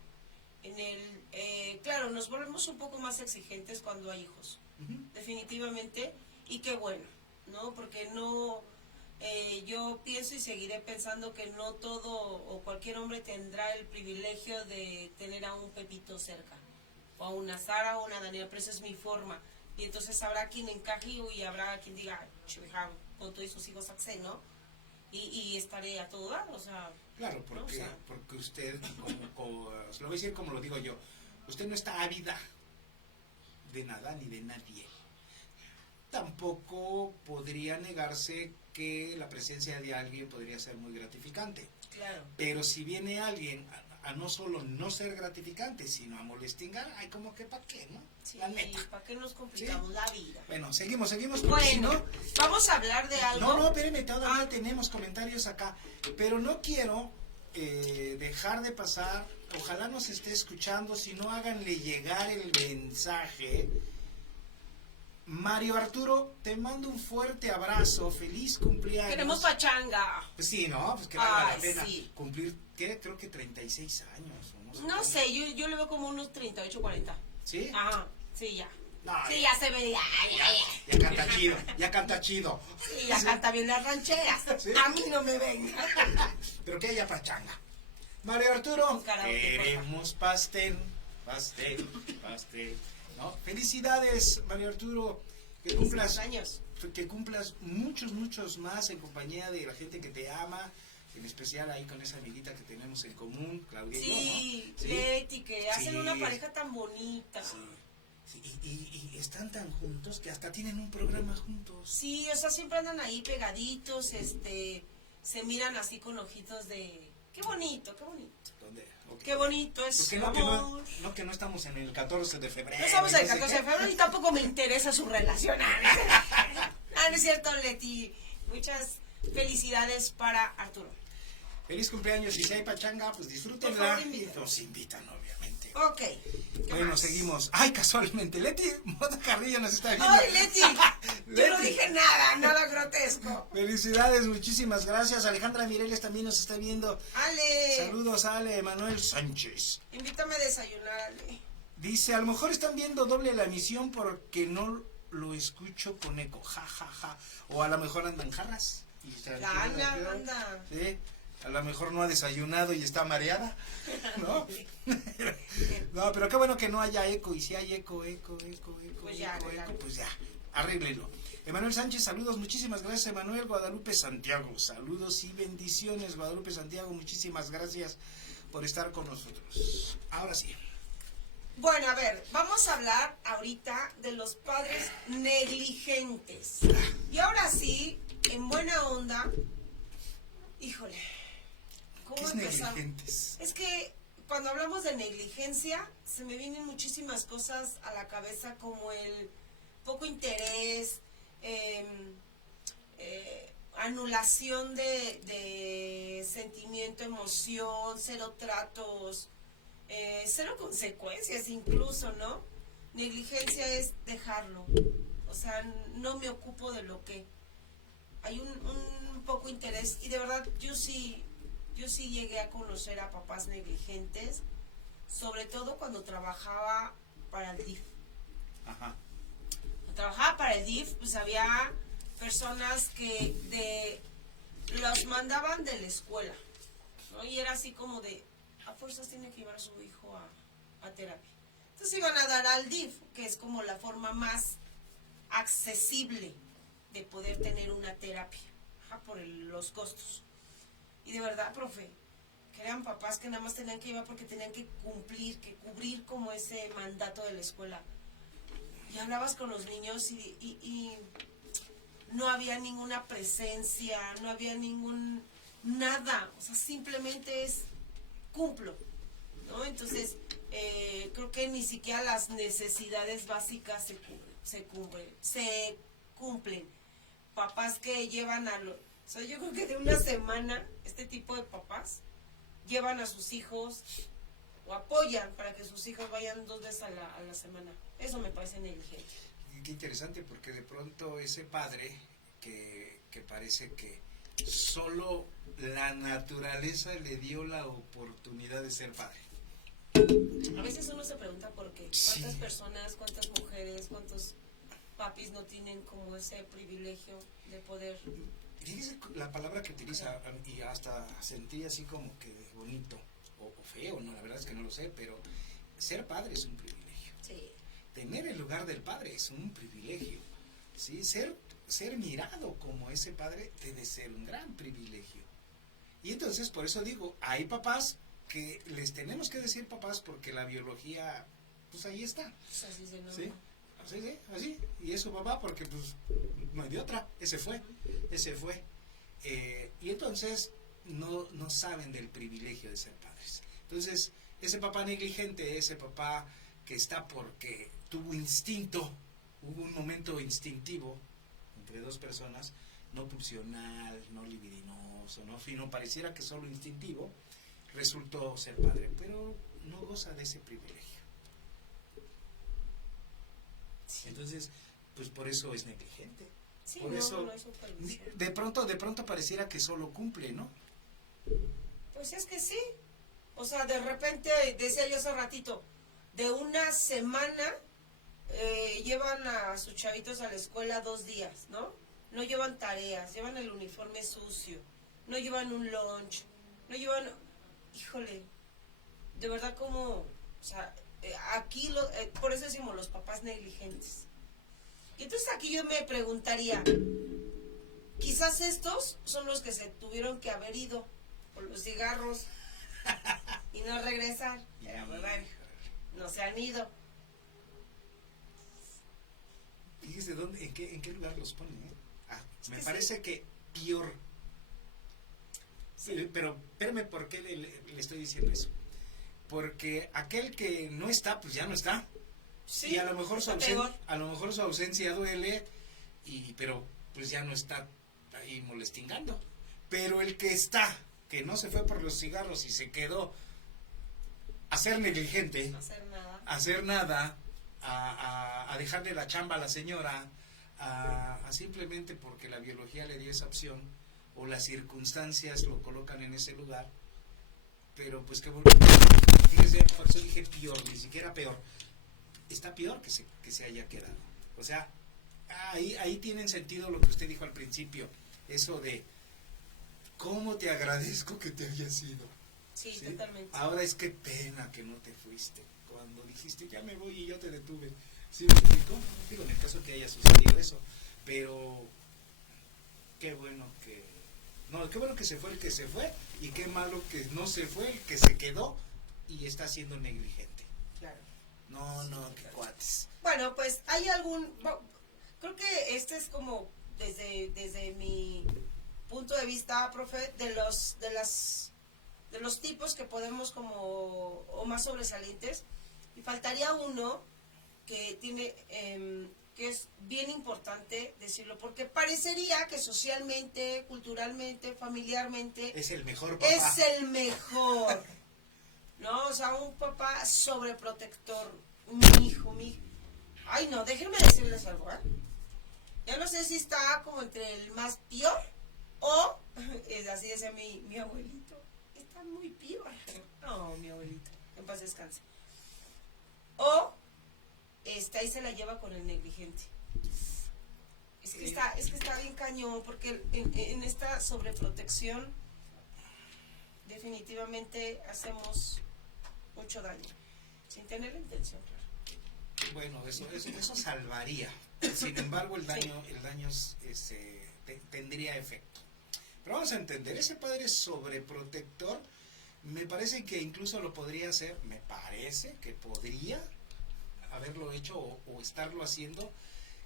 Claro, nos volvemos un poco más exigentes cuando hay hijos, definitivamente, y qué bueno, ¿no? Porque yo pienso y seguiré pensando que no todo o cualquier hombre tendrá el privilegio de tener a un Pepito cerca, o a una Sara o a una Daniela, pero esa es mi forma, y entonces habrá quien encaje y habrá quien diga, con todos sus hijos accé, ¿no? Y estaré a todo dar, o sea... Claro, porque, ¿no? O sea, porque usted, como lo voy a decir como lo digo yo, usted no está ávida de nada ni de nadie. Tampoco podría negarse que la presencia de alguien podría ser muy gratificante. claro. Pero si viene alguien a no solo no ser gratificante, sino a molestingar, ay, como que para qué, ¿no? Sí, La neta. ¿para qué nos complicamos la vida? Bueno, seguimos, porque Bueno, si no... vamos a hablar de algo. No, espérenme, todavía tenemos comentarios acá, pero no quiero dejar de pasar, ojalá nos esté escuchando, si no háganle llegar el mensaje. Mario Arturo, te mando un fuerte abrazo, feliz cumpleaños. Queremos pachanga. Pues sí, ¿no? Pues que valga la Ay, pena sí. cumplir, ¿qué? Creo que 36 años. No sé, yo le veo como unos 38, 40. ¿Sí? Ajá, sí, ya. No, Sí, ya se ve, ya canta chido, ya canta chido. Sí, ya canta bien las rancheras. ¿Sí? A mí no me venga. Pero que haya pachanga. Mario Arturo, queremos pastel. ¿No? Felicidades, Mario Arturo, que cumplas años. Que cumplas muchos más en compañía de la gente que te ama, en especial ahí con esa amiguita que tenemos en común, Claudia y yo, ¿no? Sí, Leti, que hacen una pareja tan bonita. Sí, y están tan juntos que hasta tienen un programa juntos. Sí, o sea, siempre andan ahí pegaditos, se miran así con ojitos de... Qué bonito. ¿Dónde? Okay. Qué bonito es Porque su amor. no estamos en el 14 de febrero. No estamos en el 14 de febrero y tampoco me interesa su relación. No es cierto, Leti. Muchas felicidades para Arturo. Feliz cumpleaños, y si hay pachanga, pues disfrútenla y nos invitan, obviamente. Ok. Bueno, más? seguimos. Ay, casualmente, Leti Mota Carrillo nos está viendo. Ay, Leti, yo no dije nada grotesco. Felicidades, muchísimas gracias. Alejandra Mireles también nos está viendo. Ale. Saludos a Ale Manuel Sánchez. Invítame a desayunar, Ale. Dice, a lo mejor están viendo doble la emisión porque no lo escucho con eco. Ja. O a lo mejor andan jarras. Anda. Sí. A lo mejor no ha desayunado y está mareada, ¿no? No, pero qué bueno que no haya eco. Y si hay eco, pues ya, arréglenlo. Emanuel Sánchez, saludos, muchísimas gracias, Emanuel. Guadalupe Santiago, saludos y bendiciones, Guadalupe Santiago, muchísimas gracias por estar con nosotros. Ahora sí. Bueno, a ver, vamos a hablar ahorita de los padres negligentes. Y ahora sí, en buena onda, híjole. ¿Qué es negligentes? Es que cuando hablamos de negligencia, se me vienen muchísimas cosas a la cabeza como el poco interés, anulación de sentimiento, emoción, cero tratos, cero consecuencias incluso, ¿no? Negligencia es dejarlo, o sea, no me ocupo de lo que hay un poco interés, y de verdad yo sí llegué a conocer a papás negligentes, sobre todo cuando trabajaba para el DIF. Ajá. Cuando trabajaba para el DIF, pues había personas que los mandaban de la escuela, ¿no? Y era así como de, a fuerzas tiene que llevar a su hijo a terapia. Entonces iban a dar al DIF, que es como la forma más accesible de poder tener una terapia, por los costos. Y de verdad, profe, que eran papás que nada más tenían que llevar porque tenían que cubrir como ese mandato de la escuela. Y hablabas con los niños y no había ninguna presencia, no había nada, o sea, simplemente es cumplo, ¿no? Entonces, creo que ni siquiera las necesidades básicas se cumplen. Papás que llevan o sea, yo creo que de una semana, este tipo de papás llevan a sus hijos o apoyan para que sus hijos vayan 2 veces a la semana. Eso me parece negligente. Qué interesante, porque de pronto ese padre que parece que solo la naturaleza le dio la oportunidad de ser padre. A veces uno se pregunta por qué. ¿Cuántas personas, cuántas mujeres, cuántos papis no tienen como ese privilegio de poder? Fíjese la palabra que utiliza, y hasta sentí así como que bonito o feo, no, la verdad es que no lo sé, pero ser padre es un privilegio. Sí. Tener el lugar del padre es un privilegio. ¿Sí? Ser mirado como ese padre debe ser un gran privilegio. Y entonces, por eso digo, hay papás que les tenemos que decir papás, porque la biología, pues ahí está. Pues así se ¿Sí? Así, y es su papá, porque pues no hay de otra, ese fue. Y entonces no saben del privilegio de ser padres. Entonces, ese papá negligente, ese papá que está porque tuvo instinto, hubo un momento instintivo entre dos personas, no pulsional, no libidinoso, no fino, pareciera que solo instintivo, resultó ser padre, pero no goza de ese privilegio. Entonces, pues por eso es negligente. Sí, por no, eso no es supervisión. de pronto pareciera que solo cumple, ¿no? Pues es que sí. O sea, de repente, decía yo hace ratito, de una semana llevan a sus chavitos a la escuela 2 días, ¿no? No llevan tareas, llevan el uniforme sucio, no llevan un lunch, no llevan... Híjole, de verdad como... O sea, aquí, por eso decimos los papás negligentes. Y entonces aquí yo me preguntaría, quizás estos son los que se tuvieron que haber ido por los cigarros y no regresar. Pero bueno, no se han ido. Fíjese en qué lugar los ponen, ¿eh? Me que parece sí. que peor. Sí. Pero espérame, ¿por qué le estoy diciendo eso? Porque aquel que no está, pues ya no está. Sí, y a lo mejor su peor. ausencia duele, pero pues ya no está ahí molestingando. Pero el que está, que no se fue por los cigarros y se quedó a ser negligente, a hacer nada, a dejarle la chamba a la señora, a simplemente porque la biología le dio esa opción o las circunstancias lo colocan en ese lugar. Pero pues que fíjese, por eso dije peor, ni siquiera peor. Está peor que se haya quedado. O sea, ahí tienen sentido lo que usted dijo al principio, eso de cómo te agradezco que te hayas ido. Sí, totalmente. Ahora es que pena que no te fuiste. Cuando dijiste ya me voy y yo te detuve. ¿Sí me explico? Digo, en el caso que haya sucedido eso. Pero qué bueno que se fue el que se fue, y qué malo que no se fue el que se quedó y está siendo negligente. Claro. No, qué cuates. Bueno, pues hay creo que este es como desde mi punto de vista, profe, de los tipos que podemos como, o más sobresalientes, y faltaría uno que tiene que es bien importante decirlo, porque parecería que socialmente, culturalmente, familiarmente es el mejor papá. Es el mejor. No, o sea, un papá sobreprotector. Mi hijo. Ay, no, déjenme decirles algo, ¿eh? Ya no sé si está como entre el más peor o, es así decía mi abuelito, está muy peor. No, mi abuelito, en paz descanse. O ahí se la lleva con el negligente. Es que está bien cañón, porque en esta sobreprotección definitivamente hacemos mucho daño, sin tener la intención, claro. Bueno, eso salvaría. Sin embargo, el daño tendría efecto. Pero vamos a entender, ese padre sobreprotector, me parece que incluso lo podría hacer, me parece que podría haberlo hecho o estarlo haciendo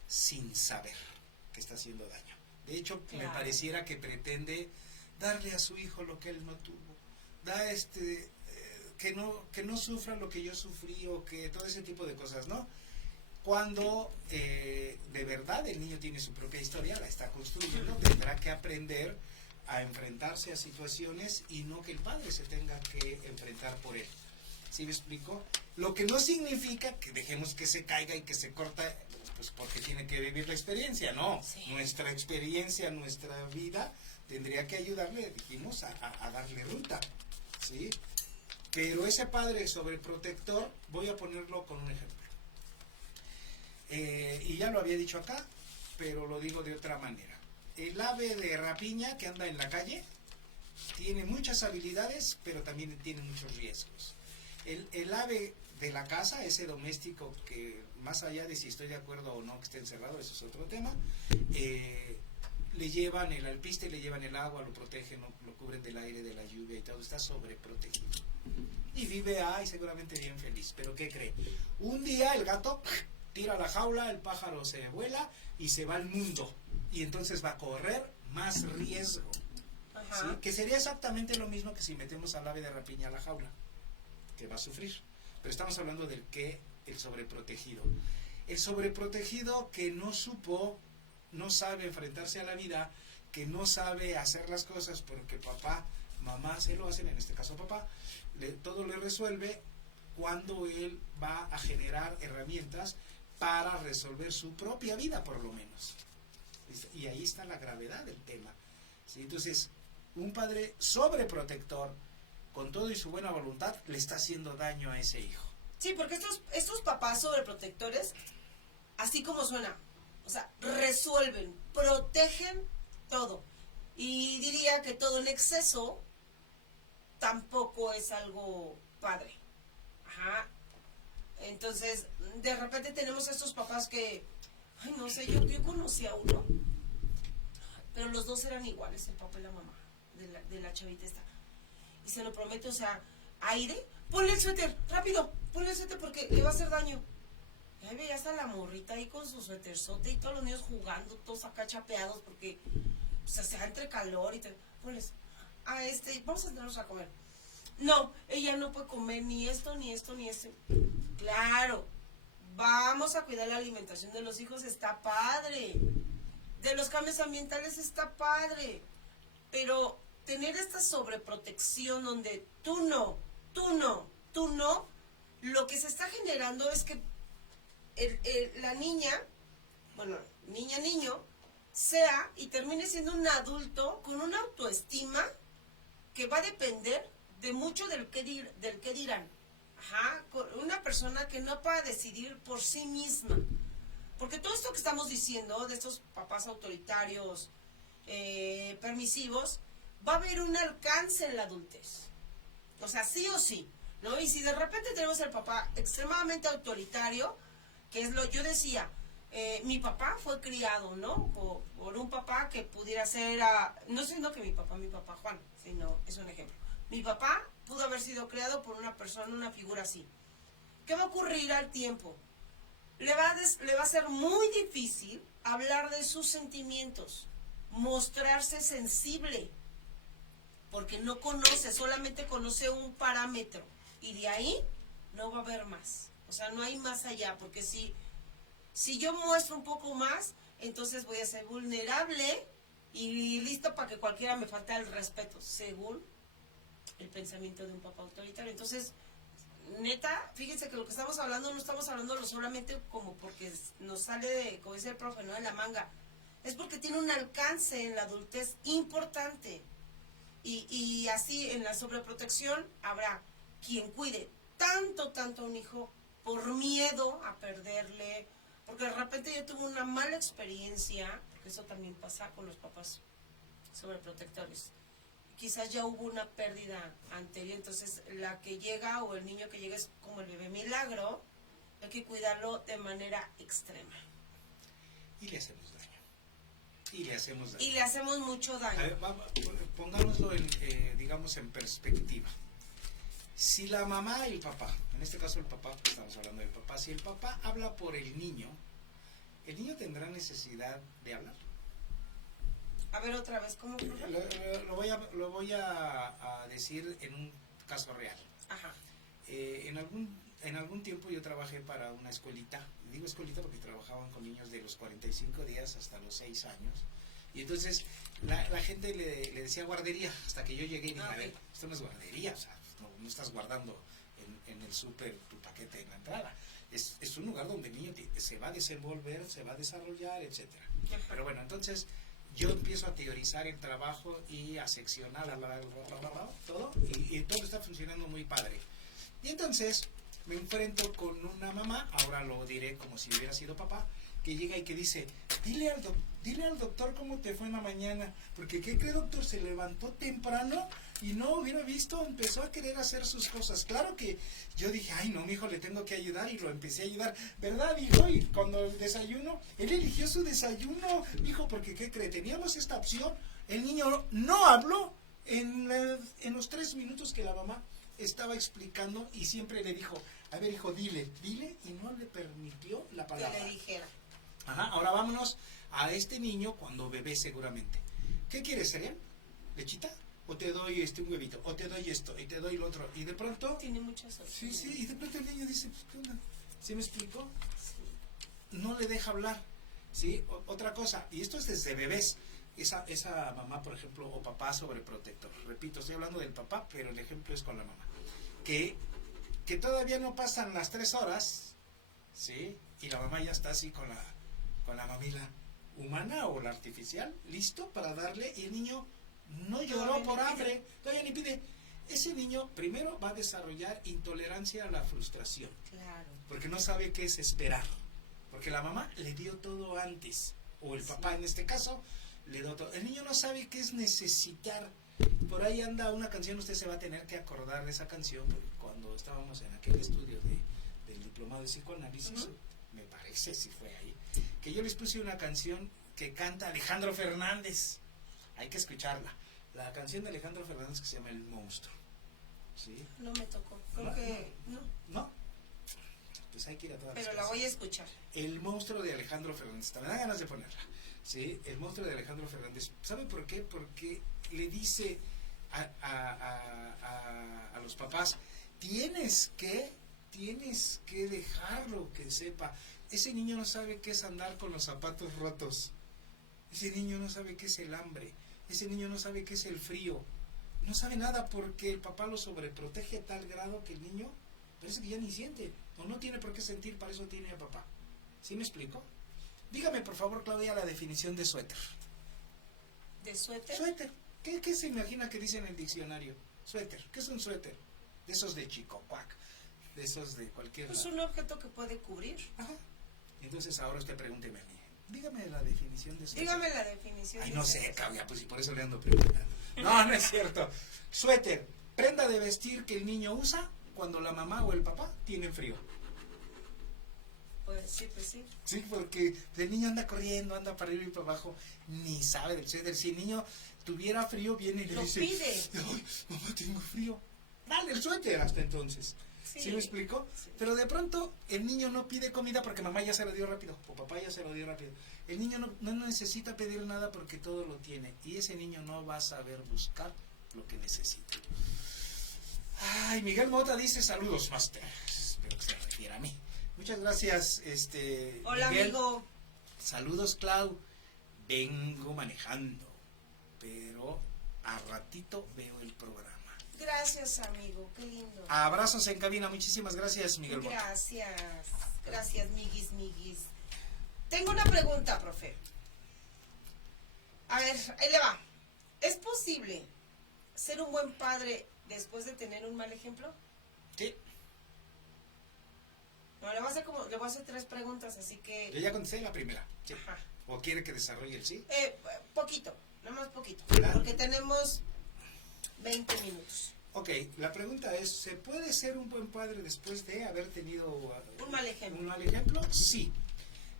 sin saber que está haciendo daño. De hecho, claro, me pareciera que pretende darle a su hijo lo que él no tuvo. Que no sufra lo que yo sufrí, o que todo ese tipo de cosas, ¿no? Cuando de verdad el niño tiene su propia historia, la está construyendo, tendrá que aprender a enfrentarse a situaciones y no que el padre se tenga que enfrentar por él. ¿Sí me explico? Lo que no significa que dejemos que se caiga y que se corta, pues porque tiene que vivir la experiencia, no. Sí. Nuestra experiencia, nuestra vida tendría que ayudarle, dijimos, a darle ruta, ¿sí? Pero ese padre sobreprotector, voy a ponerlo con un ejemplo. Y ya lo había dicho acá, pero lo digo de otra manera. El ave de rapiña que anda en la calle tiene muchas habilidades, pero también tiene muchos riesgos. El ave de la casa, ese doméstico que más allá de si estoy de acuerdo o no que esté encerrado, eso es otro tema, le llevan el alpiste, le llevan el agua, lo protegen, lo cubren del aire, de la lluvia y todo, está sobreprotegido. Y vive ahí seguramente bien feliz. Pero ¿qué cree? Un día el gato tira la jaula, el pájaro se vuela y se va al mundo. Y entonces va a correr más riesgo. ¿Sí? Que sería exactamente lo mismo que si metemos al ave de rapiña a la jaula, que va a sufrir. Pero estamos hablando del sobreprotegido. El sobreprotegido que no sabe enfrentarse a la vida, que no sabe hacer las cosas porque papá, mamá se lo hacen, en este caso papá, todo le resuelve, cuando él va a generar herramientas para resolver su propia vida, por lo menos. Y ahí está la gravedad del tema. ¿Sí? Entonces, un padre sobreprotector, con todo y su buena voluntad, le está haciendo daño a ese hijo. Sí, porque estos papás sobreprotectores, así como suena, o sea, resuelven, protegen todo. Y diría que todo en exceso tampoco es algo padre. Ajá. Entonces, de repente tenemos a estos papás que, ay, no sé, yo conocí a uno, pero los dos eran iguales, el papá y la mamá, de la chavita esta. Y se lo prometo, o sea, aire, ponle el suéter, rápido, ponle el suéter porque le va a hacer daño. Y ahí veías a la morrita ahí con su suéterzote y todos los niños jugando, todos acá chapeados porque se hace entre calor y ponles, vamos a sentarnos a comer. No, ella no puede comer ni esto, ni esto, ni esto. Claro, vamos a cuidar la alimentación de los hijos, está padre. De los cambios ambientales está padre. Pero tener esta sobreprotección donde tú no, lo que se está generando es que la niña, bueno, niño, sea y termine siendo un adulto con una autoestima que va a depender de mucho del que dirán. Ajá, una persona que no pueda decidir por sí misma. Porque todo esto que estamos diciendo, de estos papás autoritarios, permisivos, va a haber un alcance en la adultez. O sea, sí o sí, ¿no? Y si de repente tenemos al papá extremadamente autoritario, que es yo decía, mi papá fue criado, ¿no? Por un papá que pudiera ser, no sé, no que mi papá Juan, sino es un ejemplo. Mi papá pudo haber sido criado por una persona, una figura así. ¿Qué va a ocurrir al tiempo? Le va a ser muy difícil hablar de sus sentimientos, mostrarse sensible, porque no conoce, solamente conoce un parámetro, y de ahí no va a haber más. O sea, no hay más allá, porque si Si yo muestro un poco más, entonces voy a ser vulnerable y listo para que cualquiera me falte el respeto, según el pensamiento de un papá autoritario. Entonces, neta, fíjense que lo que estamos hablando no estamos hablando solamente como porque nos sale de, como dice el profe, ¿no?, de la manga. Es porque tiene un alcance en la adultez importante. Y así en la sobreprotección habrá quien cuide tanto a un hijo por miedo a perderle, porque de repente yo tuve una mala experiencia, porque eso también pasa con los papás sobreprotectores. Quizás ya hubo una pérdida anterior, entonces la que llega o el niño que llega es como el bebé milagro, hay que cuidarlo de manera extrema. Y le hacemos daño. Y le hacemos daño. Y le hacemos mucho daño. A ver, pongámoslo digamos en perspectiva. Si la mamá y el papá, en este caso el papá, porque estamos hablando del papá, si el papá habla por el niño tendrá necesidad de hablar. A ver otra vez, ¿cómo? Lo voy a decir en un caso real. Ajá. En algún tiempo yo trabajé para una escuelita, digo escuelita porque trabajaban con niños de los 45 días hasta los 6 años, y entonces la gente le decía guardería, hasta que yo llegué y dije, a ver, esto no es guardería, o sea, no estás guardando en el súper tu paquete en la entrada, es un lugar donde el niño se va a desenvolver, se va a desarrollar, etcétera. Pero bueno, entonces yo empiezo a teorizar el trabajo y a seccionar todo, y todo está funcionando muy padre. Y entonces me enfrento con una mamá, ahora lo diré como si hubiera sido papá, que llega y que dice, dile al doctor cómo te fue en la mañana, porque ¿qué cree, doctor? Se levantó temprano y no hubiera visto, empezó a querer hacer sus cosas. Claro que yo dije, ay no, mi hijo, le tengo que ayudar, y lo empecé a ayudar, ¿verdad, hijo? Y cuando el desayuno, él eligió su desayuno, hijo, porque ¿qué cree? Teníamos esta opción, el niño no habló en los 3 minutos que la mamá estaba explicando, y siempre le dijo, a ver, hijo, dile, y no le permitió la palabra. Que le dijera. Ajá, ahora vámonos a este niño cuando bebé seguramente. ¿Qué quieres, cereal? ¿Lechita? O te doy un huevito, o te doy esto, y te doy lo otro, y de pronto... Tiene muchas opciones. Sí, y de pronto el niño dice, pues, ¿qué onda? ¿Sí me explicó? Sí. No le deja hablar, ¿sí? Otra cosa, y esto es desde bebés. Esa mamá, por ejemplo, o papá sobreprotector. Repito, estoy hablando del papá, pero el ejemplo es con la mamá. Que todavía no pasan las 3 horas, ¿sí? Y la mamá ya está así con la mamila humana o la artificial, listo para darle, y el niño no lloró por hambre, todavía ni pide. Ese niño primero va a desarrollar intolerancia a la frustración. Claro. Porque no sabe qué es esperar. Porque la mamá le dio todo antes, o el papá en este caso, le dio todo. El niño no sabe qué es necesitar. Por ahí anda una canción, usted se va a tener que acordar de esa canción, porque cuando estábamos en aquel estudio del diplomado de psicoanálisis, me parece, si fue ahí, que yo les puse una canción que canta Alejandro Fernández. Hay que escucharla. La canción de Alejandro Fernández, que se llama El Monstruo. ¿Sí? No me tocó, creo que no. ¿No? Pues hay que ir a todas las Pero la casas. voy a escuchar. El Monstruo de Alejandro Fernández. Me dan ganas de ponerla. ¿Sí? El Monstruo de Alejandro Fernández. ¿Sabe por qué? Porque le dice a los papás, tienes que dejarlo que sepa. Ese niño no sabe qué es andar con los zapatos rotos. Ese niño no sabe qué es el hambre. Ese niño no sabe qué es el frío. No sabe nada porque el papá lo sobreprotege a tal grado que el niño parece que ya ni siente. O no tiene por qué sentir, para eso tiene a papá. ¿Sí me explico? Dígame, por favor, Claudia, la definición de suéter. ¿De suéter? Suéter. ¿Qué se imagina que dice en el diccionario? Suéter. ¿Qué es un suéter? De esos de Chicocuac. De esos de cualquier... Es un objeto que puede cubrir. Ajá. Entonces ahora usted pregúnteme a mí. Dígame la definición de suéter. Dígame la definición. Ay, no sé, Claudia, pues y por eso le ando preguntando. No es cierto. Suéter. Prenda de vestir que el niño usa cuando la mamá o el papá tienen frío. Pues sí, pues sí. Sí, porque el niño anda corriendo, anda para arriba y para abajo, ni sabe del suéter. Si el niño tuviera frío, viene y le dice, pide. Ay, mamá, tengo frío. Dale el suéter hasta entonces. ¿Sí me explico? Sí. Pero de pronto el niño no pide comida porque mamá ya se lo dio rápido, o papá ya se lo dio rápido. El niño no necesita pedir nada porque todo lo tiene. Y ese niño no va a saber buscar lo que necesita. Ay, Miguel Mota dice, saludos, máster. Espero que se refiera a mí. Muchas gracias, Hola, Miguel. amigo. Saludos, Clau. Vengo manejando, pero a ratito veo el programa. Gracias, amigo, qué lindo. Abrazos en cabina, muchísimas gracias, Miguel. Gracias, gracias, miguis. Tengo una pregunta, profe. A ver, ahí le va. ¿Es posible ser un buen padre después de tener un mal ejemplo? Sí. No, le voy a hacer 3 preguntas, así que... Yo ya contesté la primera. Sí. Ajá. ¿O quiere que desarrolle el sí? Poquito, nada más poquito, ¿Verdad? porque tenemos 20 minutos. Ok, la pregunta es, ¿se puede ser un buen padre después de haber tenido Un mal ejemplo. un mal ejemplo? Sí.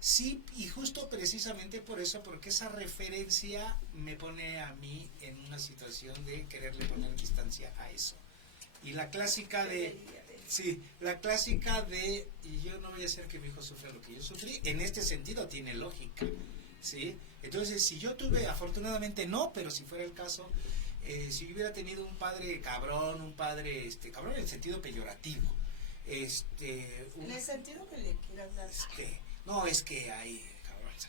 Sí, y justo precisamente por eso, porque esa referencia me pone a mí en una situación de quererle poner distancia a eso. Y la clásica de... Sí, la clásica de, y yo no voy a hacer que mi hijo sufra lo que yo sufrí, en este sentido tiene lógica, ¿sí? Entonces, si yo tuve, afortunadamente no, pero si fuera el caso, si yo hubiera tenido un padre cabrón, cabrón en el sentido peyorativo, En el sentido que le quieras dar. No, es que hay cabrones,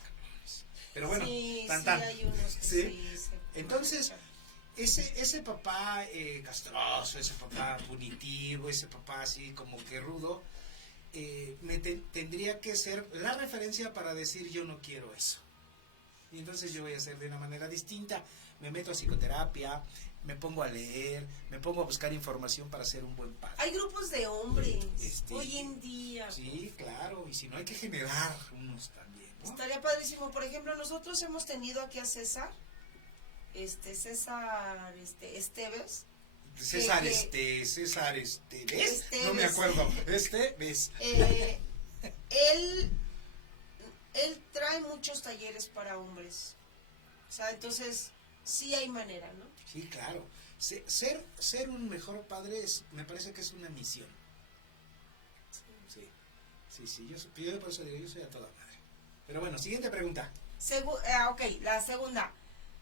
pero bueno, Sí, tan. hay unos que ¿Sí? se Entonces, ese papá castroso, ese papá punitivo, ese papá así como que rudo, tendría que ser la referencia para decir yo no quiero eso. Y entonces yo voy a hacer de una manera distinta. Me meto a psicoterapia, me pongo a leer, me pongo a buscar información para ser un buen padre. Hay grupos de hombres hoy en día. Sí, claro, y si no hay que generar unos también, ¿no? Estaría padrísimo. Por ejemplo, nosotros hemos tenido aquí a César Esteves. César, ¿ves? No me acuerdo. ¿Ves? Él trae muchos talleres para hombres. O sea, entonces sí hay manera, ¿no? Sí, claro. Ser un mejor padre me parece que es una misión. Sí. Yo por eso digo, yo soy a toda madre. Pero bueno, siguiente pregunta. Ok, la segunda.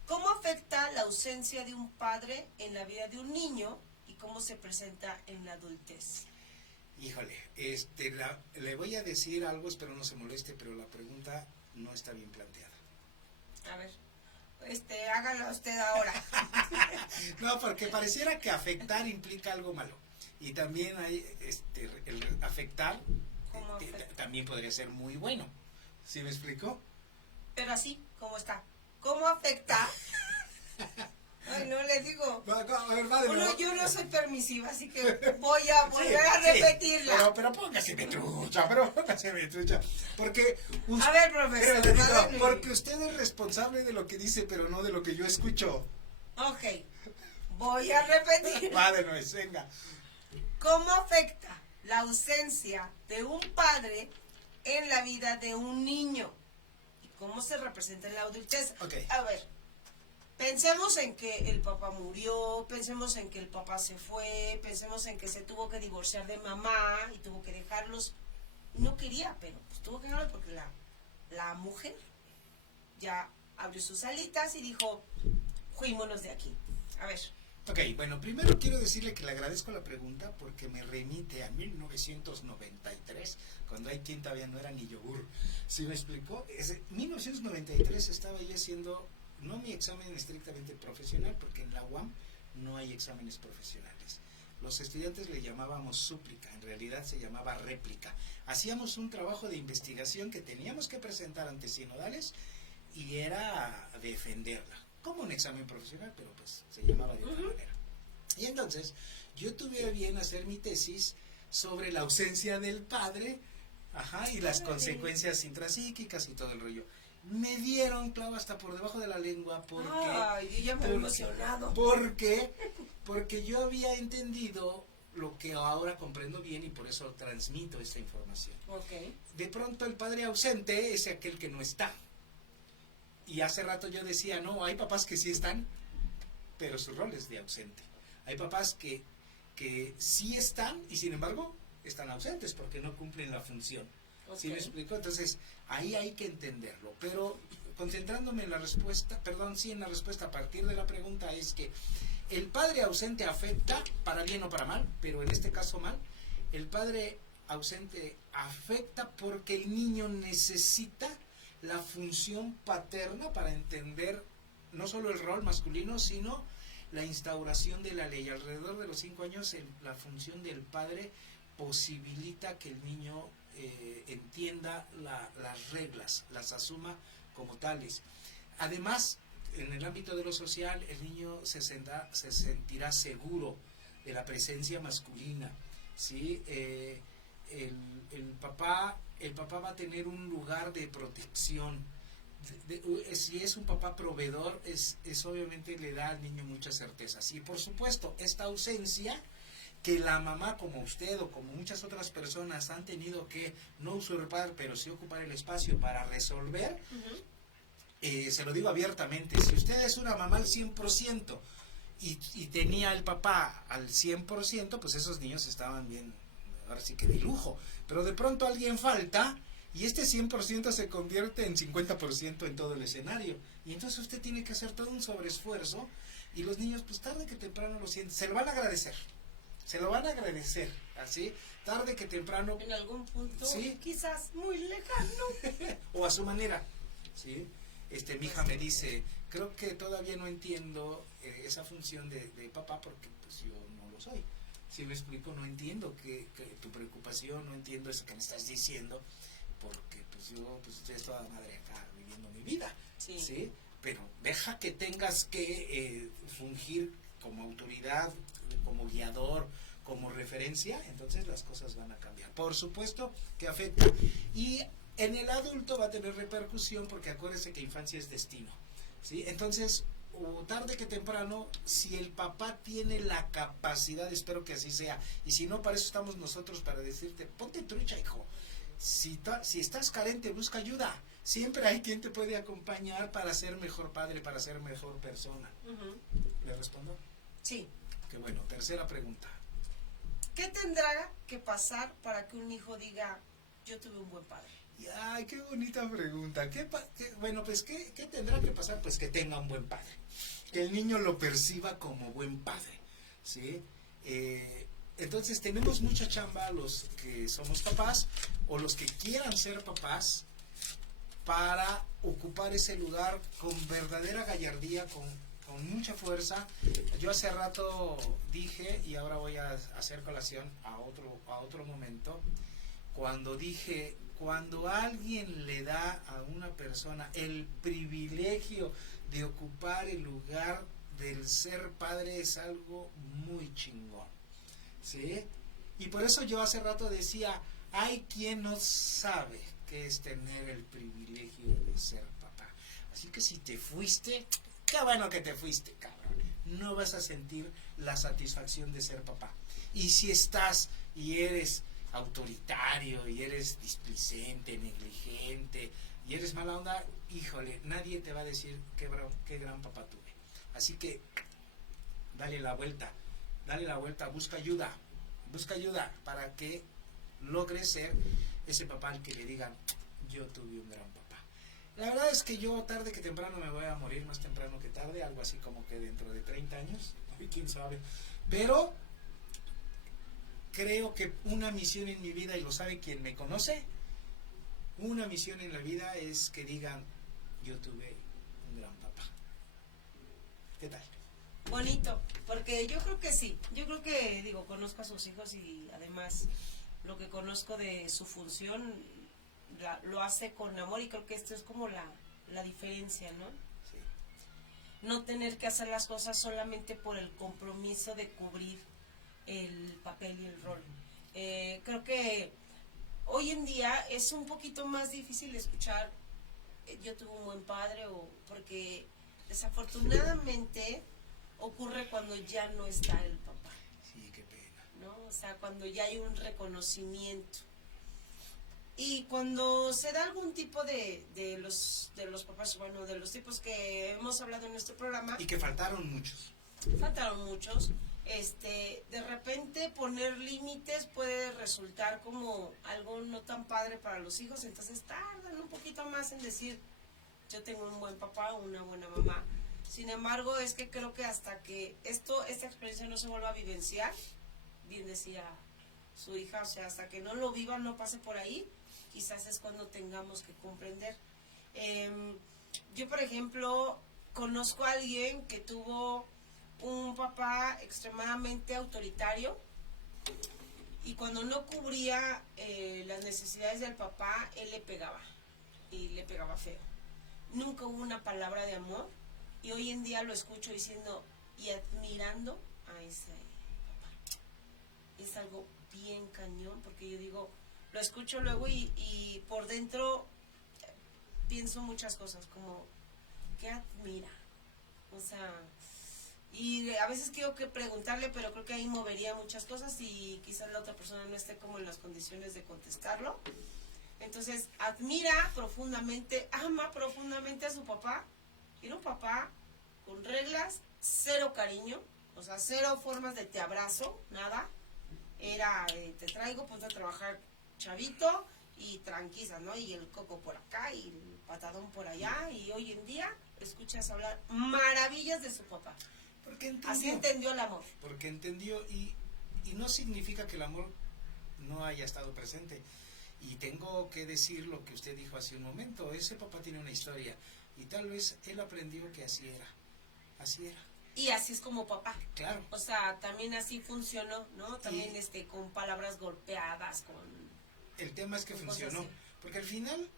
¿Cómo afecta la ausencia de un padre en la vida de un niño y cómo se presenta en la adultez? Híjole, le voy a decir algo, espero no se moleste, pero la pregunta no está bien planteada. A ver, hágala usted ahora. No, porque pareciera que afectar implica algo malo. Y también hay, el afectar también podría ser muy bueno. ¿Sí me explicó? Pero así, ¿cómo está? ¿Cómo afecta? Ay, no le digo. A ver, madre, bueno, yo no soy permisiva, así que voy a volver a repetirla. Sí, pero póngase trucha, Porque a ver, profesor. Porque usted es responsable de lo que dice, pero no de lo que yo escucho. Ok, voy a repetir. Madre, no es, venga. ¿Cómo afecta la ausencia de un padre en la vida de un niño? ¿Y cómo se representa en la adultez? Okay. A ver, pensemos en que el papá murió, pensemos en que el papá se fue, pensemos en que se tuvo que divorciar de mamá y tuvo que dejarlos. No quería, pero pues tuvo que dejarlos porque la mujer ya abrió sus alitas y dijo, fuímonos de aquí. A ver. Ok, bueno, primero quiero decirle que le agradezco la pregunta porque me remite a 1993, cuando hay quien todavía no era ni yogur. ¿Sí me explicó? En 1993 estaba yo haciendo, no mi examen estrictamente profesional, porque en la UAM no hay exámenes profesionales. Los estudiantes le llamábamos súplica, en realidad se llamaba réplica. Hacíamos un trabajo de investigación que teníamos que presentar ante sinodales y era defenderla. Como un examen profesional, pero pues se llamaba de otra manera. Y entonces yo tuve a bien hacer mi tesis sobre la ausencia del padre, y las consecuencias intrapsíquicas y todo el rollo. Me dieron clavo hasta por debajo de la lengua porque... Ay, yo ya me he emocionado. Porque yo había entendido lo que ahora comprendo bien y por eso transmito esta información. Okay. De pronto el padre ausente es aquel que no está. Y hace rato yo decía, no, hay papás que sí están, pero su rol es de ausente. Hay papás que sí están y sin embargo están ausentes porque no cumplen la función. Okay. ¿Sí me explico? Entonces, ahí hay que entenderlo. Pero concentrándome en la respuesta, en la respuesta a partir de la pregunta es que el padre ausente afecta para bien o para mal, pero en este caso mal. El padre ausente afecta porque el niño necesita la función paterna para entender no solo el rol masculino, sino la instauración de la ley. Alrededor de los 5 años, la función del padre posibilita que el niño entienda las reglas, las asuma como tales. Además, en el ámbito de lo social, el niño se sentirá seguro de la presencia masculina, ¿sí? El papá va a tener un lugar de protección. Si es un papá proveedor, es obviamente le da al niño muchas certezas. Y por supuesto, esta ausencia que la mamá, como usted o como muchas otras personas, han tenido que no usurpar, pero sí ocupar el espacio para resolver, se lo digo abiertamente, si usted es una mamá al 100% y tenía el papá al 100%, pues esos niños estaban bien, ahora sí que de lujo. Pero de pronto alguien falta y este 100% se convierte en 50% en todo el escenario. Y entonces usted tiene que hacer todo un sobreesfuerzo y los niños, pues tarde que temprano lo sienten, se lo van a agradecer. Se lo van a agradecer, así, tarde que temprano. En algún punto, ¿sí? Quizás muy lejano. O a su manera, ¿sí? Mi hija me dice, creo que todavía no entiendo esa función de papá porque pues yo no lo soy. Si me explico, no entiendo que tu preocupación, no entiendo eso que me estás diciendo, porque pues yo pues estoy toda madre acá viviendo mi vida, ¿sí? Pero deja que tengas que fungir como autoridad, como guiador, como referencia, entonces las cosas van a cambiar. Por supuesto que afecta. Y en el adulto va a tener repercusión porque acuérdese que infancia es destino, ¿sí? Entonces, o tarde que temprano, si el papá tiene la capacidad, espero que así sea, y si no, para eso estamos nosotros, para decirte, ponte trucha, hijo. Si estás carente, busca ayuda. Siempre hay quien te puede acompañar para ser mejor padre, para ser mejor persona. ¿Le respondo? Sí. Qué bueno. Tercera pregunta. ¿Qué tendrá que pasar para que un hijo diga, yo tuve un buen padre? Ay, qué bonita pregunta. Bueno, pues, ¿qué tendrá que pasar? Pues que tenga un buen padre. Que el niño lo perciba como buen padre, ¿sí? Entonces, tenemos mucha chamba los que somos papás o los que quieran ser papás para ocupar ese lugar con verdadera gallardía, con mucha fuerza. Yo hace rato dije, y ahora voy a hacer colación a otro momento, cuando dije, cuando alguien le da a una persona el privilegio de ocupar el lugar del ser padre, es algo muy chingón, ¿sí? Y por eso yo hace rato decía, hay quien no sabe qué es tener el privilegio de ser papá. Así que si te fuiste, qué bueno que te fuiste, cabrón. No vas a sentir la satisfacción de ser papá. Y si estás y eres autoritario y eres displicente, negligente y eres mala onda, híjole, nadie te va a decir qué gran papá tuve. Así que dale la vuelta, busca ayuda para que logres ser ese papá al que le digan, yo tuve un gran papá. La verdad es que yo tarde que temprano me voy a morir, más temprano que tarde, algo así como que dentro de 30 años, quién sabe, pero creo que una misión en mi vida, y lo sabe quien me conoce, una misión en la vida es que digan, yo tuve un gran papá. ¿Qué tal? Bonito, porque yo creo que sí, yo creo que, conozco a sus hijos y además lo que conozco de su función lo hace con amor y creo que esto es como la diferencia, ¿no? Sí. No tener que hacer las cosas solamente por el compromiso de cubrir el papel y el rol. Creo que hoy en día es un poquito más difícil escuchar yo tuve un buen padre, o porque desafortunadamente ocurre cuando ya no está el papá. Sí, qué pena. ¿No? O sea, cuando ya hay un reconocimiento. Y cuando se da algún tipo de los papás, bueno, de los tipos que hemos hablado en nuestro programa. Y que faltaron muchos. Faltaron muchos. De repente poner límites puede resultar como algo no tan padre para los hijos, entonces tardan un poquito más en decir, yo tengo un buen papá o una buena mamá. Sin embargo, es que creo que hasta que esta experiencia no se vuelva a vivenciar, bien decía su hija, o sea, hasta que no lo viva, no pase por ahí, quizás es cuando tengamos que comprender. Yo, por ejemplo, conozco a alguien que tuvo un papá extremadamente autoritario y cuando no cubría las necesidades del papá, él le pegaba y le pegaba feo. Nunca hubo una palabra de amor y hoy en día lo escucho diciendo y admirando a ese papá. Es algo bien cañón porque yo digo, lo escucho luego y por dentro pienso muchas cosas como, ¿qué admira? O sea, y a veces quiero que preguntarle, pero creo que ahí movería muchas cosas y quizás la otra persona no esté como en las condiciones de contestarlo. Entonces, admira profundamente, ama profundamente a su papá. Era un papá con reglas, cero cariño, o sea, cero formas de te abrazo, nada. Era, te traigo, ponte a trabajar chavito y tranquila, ¿no? Y el coco por acá y el patadón por allá. Y hoy en día escuchas hablar maravillas de su papá. Porque entendió, así entendió el amor. Porque entendió y no significa que el amor no haya estado presente. Y tengo que decir lo que usted dijo hace un momento, ese papá tiene una historia y tal vez él aprendió que así era, así era. Y así es como papá. Claro. O sea, también así funcionó, ¿no? También con palabras golpeadas, con... El tema es que funcionó, porque al final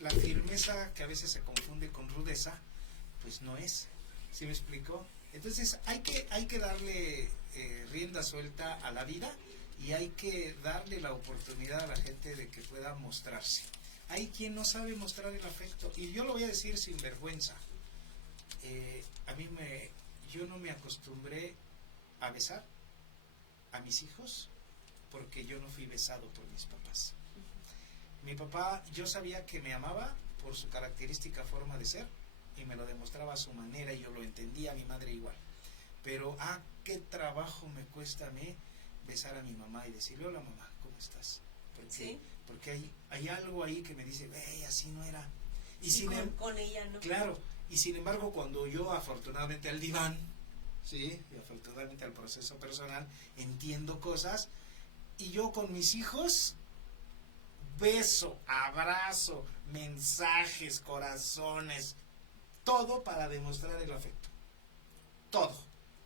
la firmeza que a veces se confunde con rudeza, pues no es, ¿sí me explico? Entonces hay que darle rienda suelta a la vida y hay que darle la oportunidad a la gente de que pueda mostrarse. Hay quien no sabe mostrar el afecto y yo lo voy a decir sin vergüenza. Yo no me acostumbré a besar a mis hijos porque yo no fui besado por mis papás. Mi papá, yo sabía que me amaba por su característica forma de ser y me lo demostraba a su manera y yo lo entendía, a mi madre igual. Pero, qué trabajo me cuesta a mí besar a mi mamá y decirle, hola mamá, ¿cómo estás? Porque, ¿sí? Porque hay algo ahí que me dice, así no era. Y sí, con ella, ¿no? Claro, y sin embargo cuando yo afortunadamente al diván, sí, y afortunadamente al proceso personal, entiendo cosas, y yo con mis hijos, beso, abrazo, mensajes, corazones, todo para demostrar el afecto. Todo.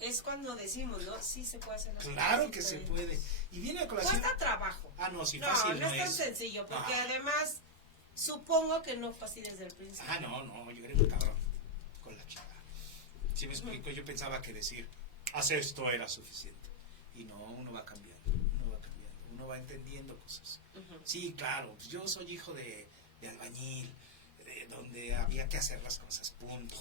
Es cuando decimos, ¿no? Sí se puede hacer. Claro que se puede. Y viene a colación. Cuesta trabajo. No, sí, fácil no es tan sencillo, porque además supongo que no fue así desde el principio. No, yo era un cabrón con la chava. Si me explico, yo pensaba que decir, haz esto era suficiente. Y no, uno va cambiando, uno va entendiendo cosas. Sí, claro, yo soy hijo de albañil, donde había que hacer las cosas, punto.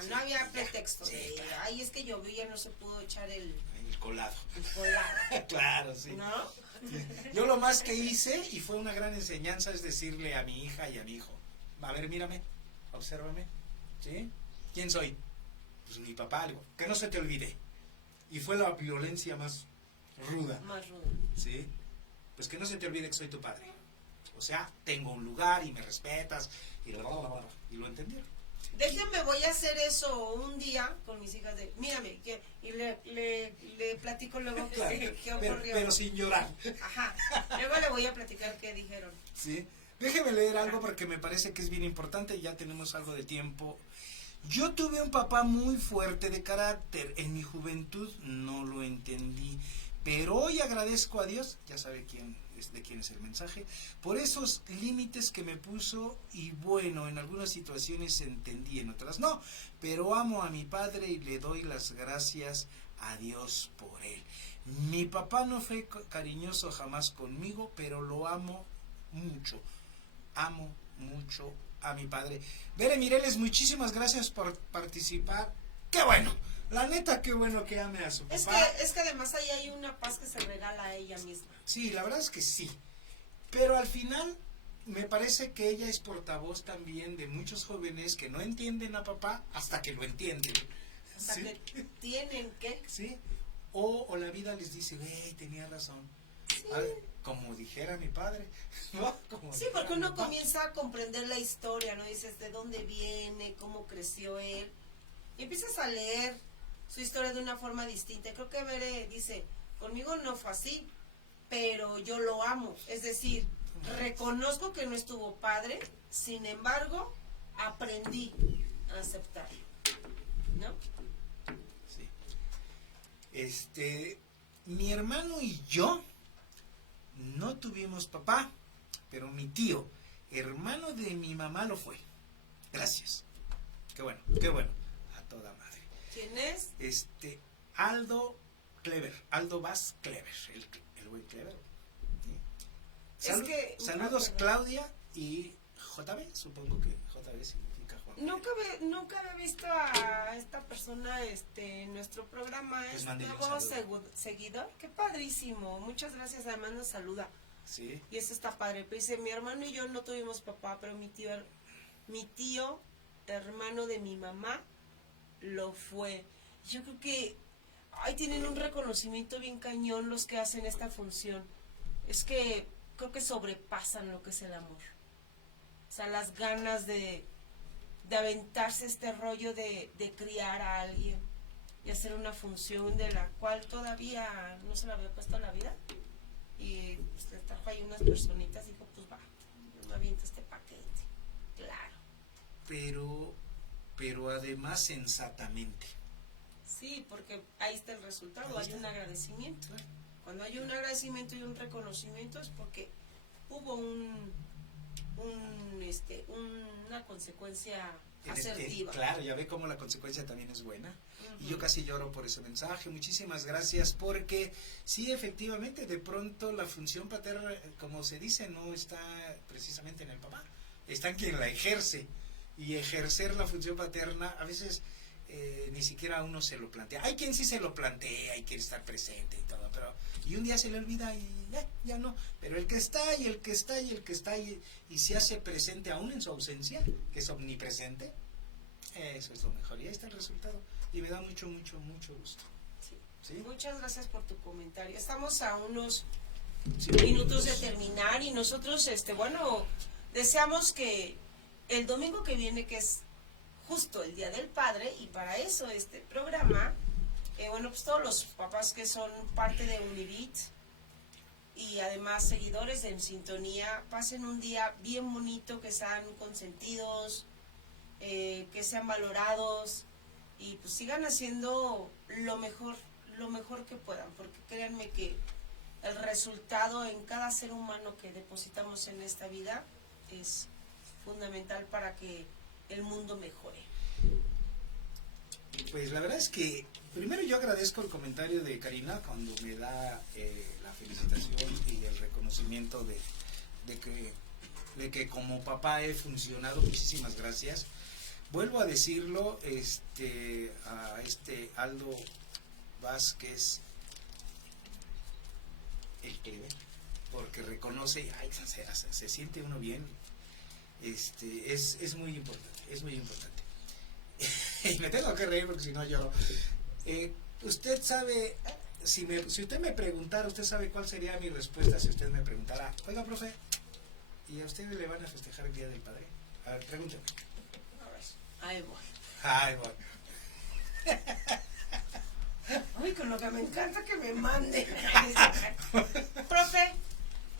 Sí, no había pretexto. Claro. Ay, es que llovía, no se pudo echar el colado. El colado. Claro, sí. ¿No? Sí. Yo lo más que hice, y fue una gran enseñanza, es decirle a mi hija y a mi hijo, a ver, mírame, obsérvame, ¿sí? ¿Quién soy? Pues mi papá, algo, que no se te olvide. Y fue la violencia más ruda. Más ruda. ¿Sí? Pues que no se te olvide que soy tu padre. O sea, tengo un lugar y me respetas, y lo entendieron. Déjenme, voy a hacer eso un día con mis hijas de, mírame, y le platico luego qué ocurrió. Pero sin llorar. Ajá, luego le voy a platicar qué dijeron. Sí, déjeme leer algo porque me parece que es bien importante, ya tenemos algo de tiempo. Yo tuve un papá muy fuerte de carácter, en mi juventud no lo entendí, pero hoy agradezco a Dios, ya sabe de quién es el mensaje, por esos límites que me puso y bueno, en algunas situaciones entendí, en otras no, pero amo a mi padre y le doy las gracias a Dios por él. Mi papá no fue cariñoso jamás conmigo, pero lo amo mucho a mi padre. Bere Mireles, muchísimas gracias por participar. ¡Qué bueno! La neta, qué bueno que ame a su papá. Es que además ahí hay una paz que se regala a ella misma. Sí, la verdad es que sí. Pero al final, me parece que ella es portavoz también de muchos jóvenes que no entienden a papá hasta que lo entienden. Hasta ¿sí? Que tienen que. Sí. O la vida les dice, tenía razón. Sí. Como dijera mi padre, ¿no? Sí, porque uno comienza a comprender la historia, ¿no? Dices de dónde viene, cómo creció él. Y empiezas a leer su historia de una forma distinta. Creo que Bere dice, Conmigo no fue así, pero yo lo amo. Es decir, reconozco que no estuvo padre, sin embargo, aprendí a aceptarlo, ¿no? Sí. Mi hermano y yo no tuvimos papá, pero mi tío, hermano de mi mamá, lo fue. Gracias. Qué bueno, a toda madre. ¿Quién es? Aldo Clever, Aldo Vaz Clever, el buen Clever. ¿Sí? Saludos Claudia y JB, supongo que JB significa Juan. Nunca había visto a esta persona en nuestro programa. Pues es nuevo seguidor. Qué padrísimo. Muchas gracias, además nos saluda. Sí. Y eso está padre. Pues dice, mi hermano y yo no tuvimos papá, pero mi tío, hermano de mi mamá, lo fue. Yo creo que tienen un reconocimiento bien cañón los que hacen esta función. Es que creo que sobrepasan lo que es el amor. O sea, las ganas de aventarse este rollo de criar a alguien y hacer una función de la cual todavía no se la había puesto en la vida. Y pues, trajo ahí unas personitas y dijo, pues va, yo me aviento este paquete. Claro. Pero además sensatamente. Sí, porque ahí está el resultado, hay un agradecimiento. Claro. Cuando hay un agradecimiento y un reconocimiento es porque hubo una consecuencia asertiva. Claro, ya ve cómo la consecuencia también es buena. Y yo casi lloro por ese mensaje. Muchísimas gracias, porque sí, efectivamente, de pronto la función paterna, como se dice, no está precisamente en el papá, está en quien la ejerce. Y ejercer la función paterna a veces ni siquiera uno se lo plantea. Hay quien sí se lo plantea y quiere estar presente y todo, y un día se le olvida y ya no. Pero el que está y el que está y el que está y se hace presente aún en su ausencia, que es omnipresente, eso es lo mejor. Y ahí está el resultado. Y me da mucho gusto. Sí. ¿Sí? Muchas gracias por tu comentario. Estamos a unos minutos de terminar y nosotros, deseamos que el domingo que viene, que es justo el Día del Padre, y para eso este programa, pues todos los papás que son parte de Univit y además seguidores de En Sintonía, pasen un día bien bonito, que sean consentidos, que sean valorados y pues sigan haciendo lo mejor que puedan, porque créanme que el resultado en cada ser humano que depositamos en esta vida es fundamental para que el mundo mejore. Pues la verdad es que primero yo agradezco el comentario de Karina cuando me da la felicitación y el reconocimiento de que como papá he funcionado. Muchísimas gracias. Vuelvo a decirlo, a Aldo Vázquez, el Clever, porque reconoce, se siente uno bien. Es muy importante. Y me tengo que reír porque si no lloro. Usted sabe, si usted me preguntara, usted sabe cuál sería mi respuesta si usted me preguntara, oiga, profe, ¿y a usted le van a festejar el Día del Padre? A ver, pregúnteme. Ahí voy. Uy, con lo que me encanta que me mande. Profe,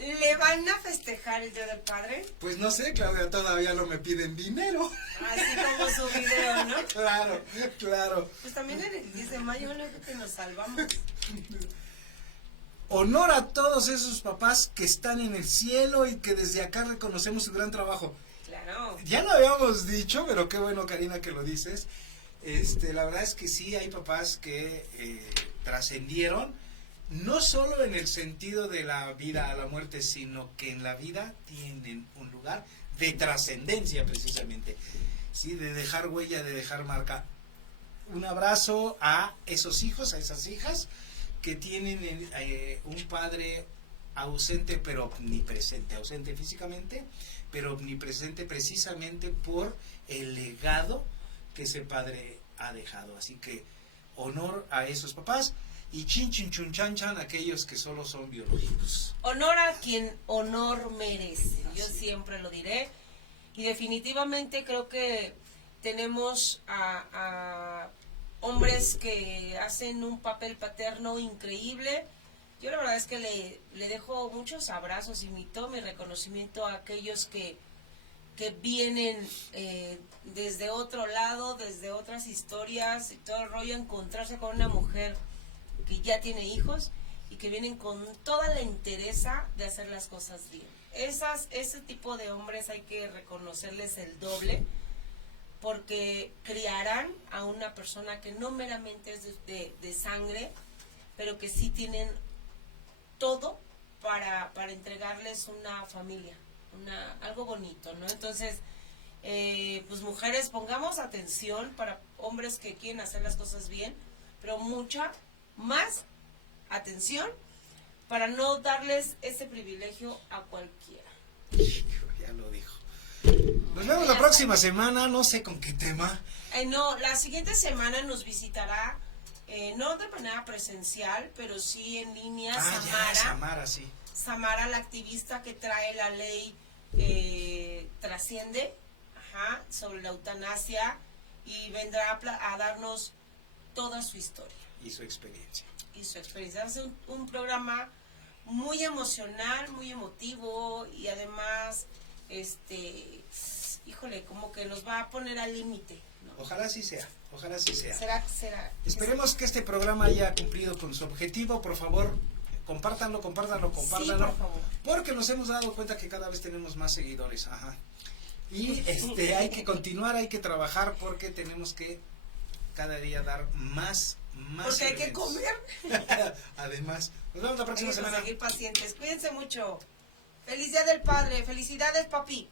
¿le van a festejar el Día del Padre? Pues no sé, Claudia, todavía no me piden dinero. Así como su video, ¿no? Claro. Pues también en el 10 de mayo, no creo que nos salvamos. Honor a todos esos papás que están en el cielo y que desde acá reconocemos su gran trabajo. Claro. Ya lo habíamos dicho, pero qué bueno, Karina, que lo dices. La verdad es que sí, hay papás que trascendieron, no solo en el sentido de la vida a la muerte, sino que en la vida tienen un lugar de trascendencia precisamente, ¿sí? De dejar huella, de dejar marca. Un abrazo a esos hijos, a esas hijas que tienen un padre ausente pero omnipresente, ausente físicamente, pero omnipresente precisamente por el legado que ese padre ha dejado. Así que honor a esos papás y chin chin chun chan chan aquellos que solo son biológicos. Honor a quien honor merece. Yo siempre lo diré. Y definitivamente creo que tenemos a hombres que hacen un papel paterno increíble. Yo la verdad es que le dejo muchos abrazos y todo mi reconocimiento a aquellos que vienen desde otro lado, desde otras historias y todo el rollo, encontrarse con una mujer que ya tiene hijos y que vienen con toda la entereza de hacer las cosas bien. Ese tipo de hombres hay que reconocerles el doble, porque criarán a una persona que no meramente es de sangre, pero que sí tienen todo para entregarles una familia, algo bonito, ¿no? Entonces, pues mujeres, pongamos atención para hombres que quieren hacer las cosas bien, pero mucha más atención para no darles ese privilegio a cualquiera. Ya lo dijo. Nos vemos la próxima semana, no sé con qué tema. No, la siguiente semana nos visitará, no de manera presencial, pero sí en línea, Samara. Samara, sí. Samara, la activista que trae la ley Trasciende, sobre la eutanasia, y vendrá a darnos toda su historia. Y su experiencia. Hace un programa muy emocional, muy emotivo, y además, híjole, como que nos va a poner al límite, ¿no? Ojalá sí sea. Será. Esperemos que este programa haya cumplido con su objetivo. Por favor, compártanlo. Sí, por favor. Porque nos hemos dado cuenta que cada vez tenemos más seguidores. Y hay que continuar, hay que trabajar, porque tenemos que cada día dar más porque hay que comer. Además, nos vemos la próxima semana. Seguir pacientes. Cuídense mucho. Feliz Día del Padre. Felicidades, papi.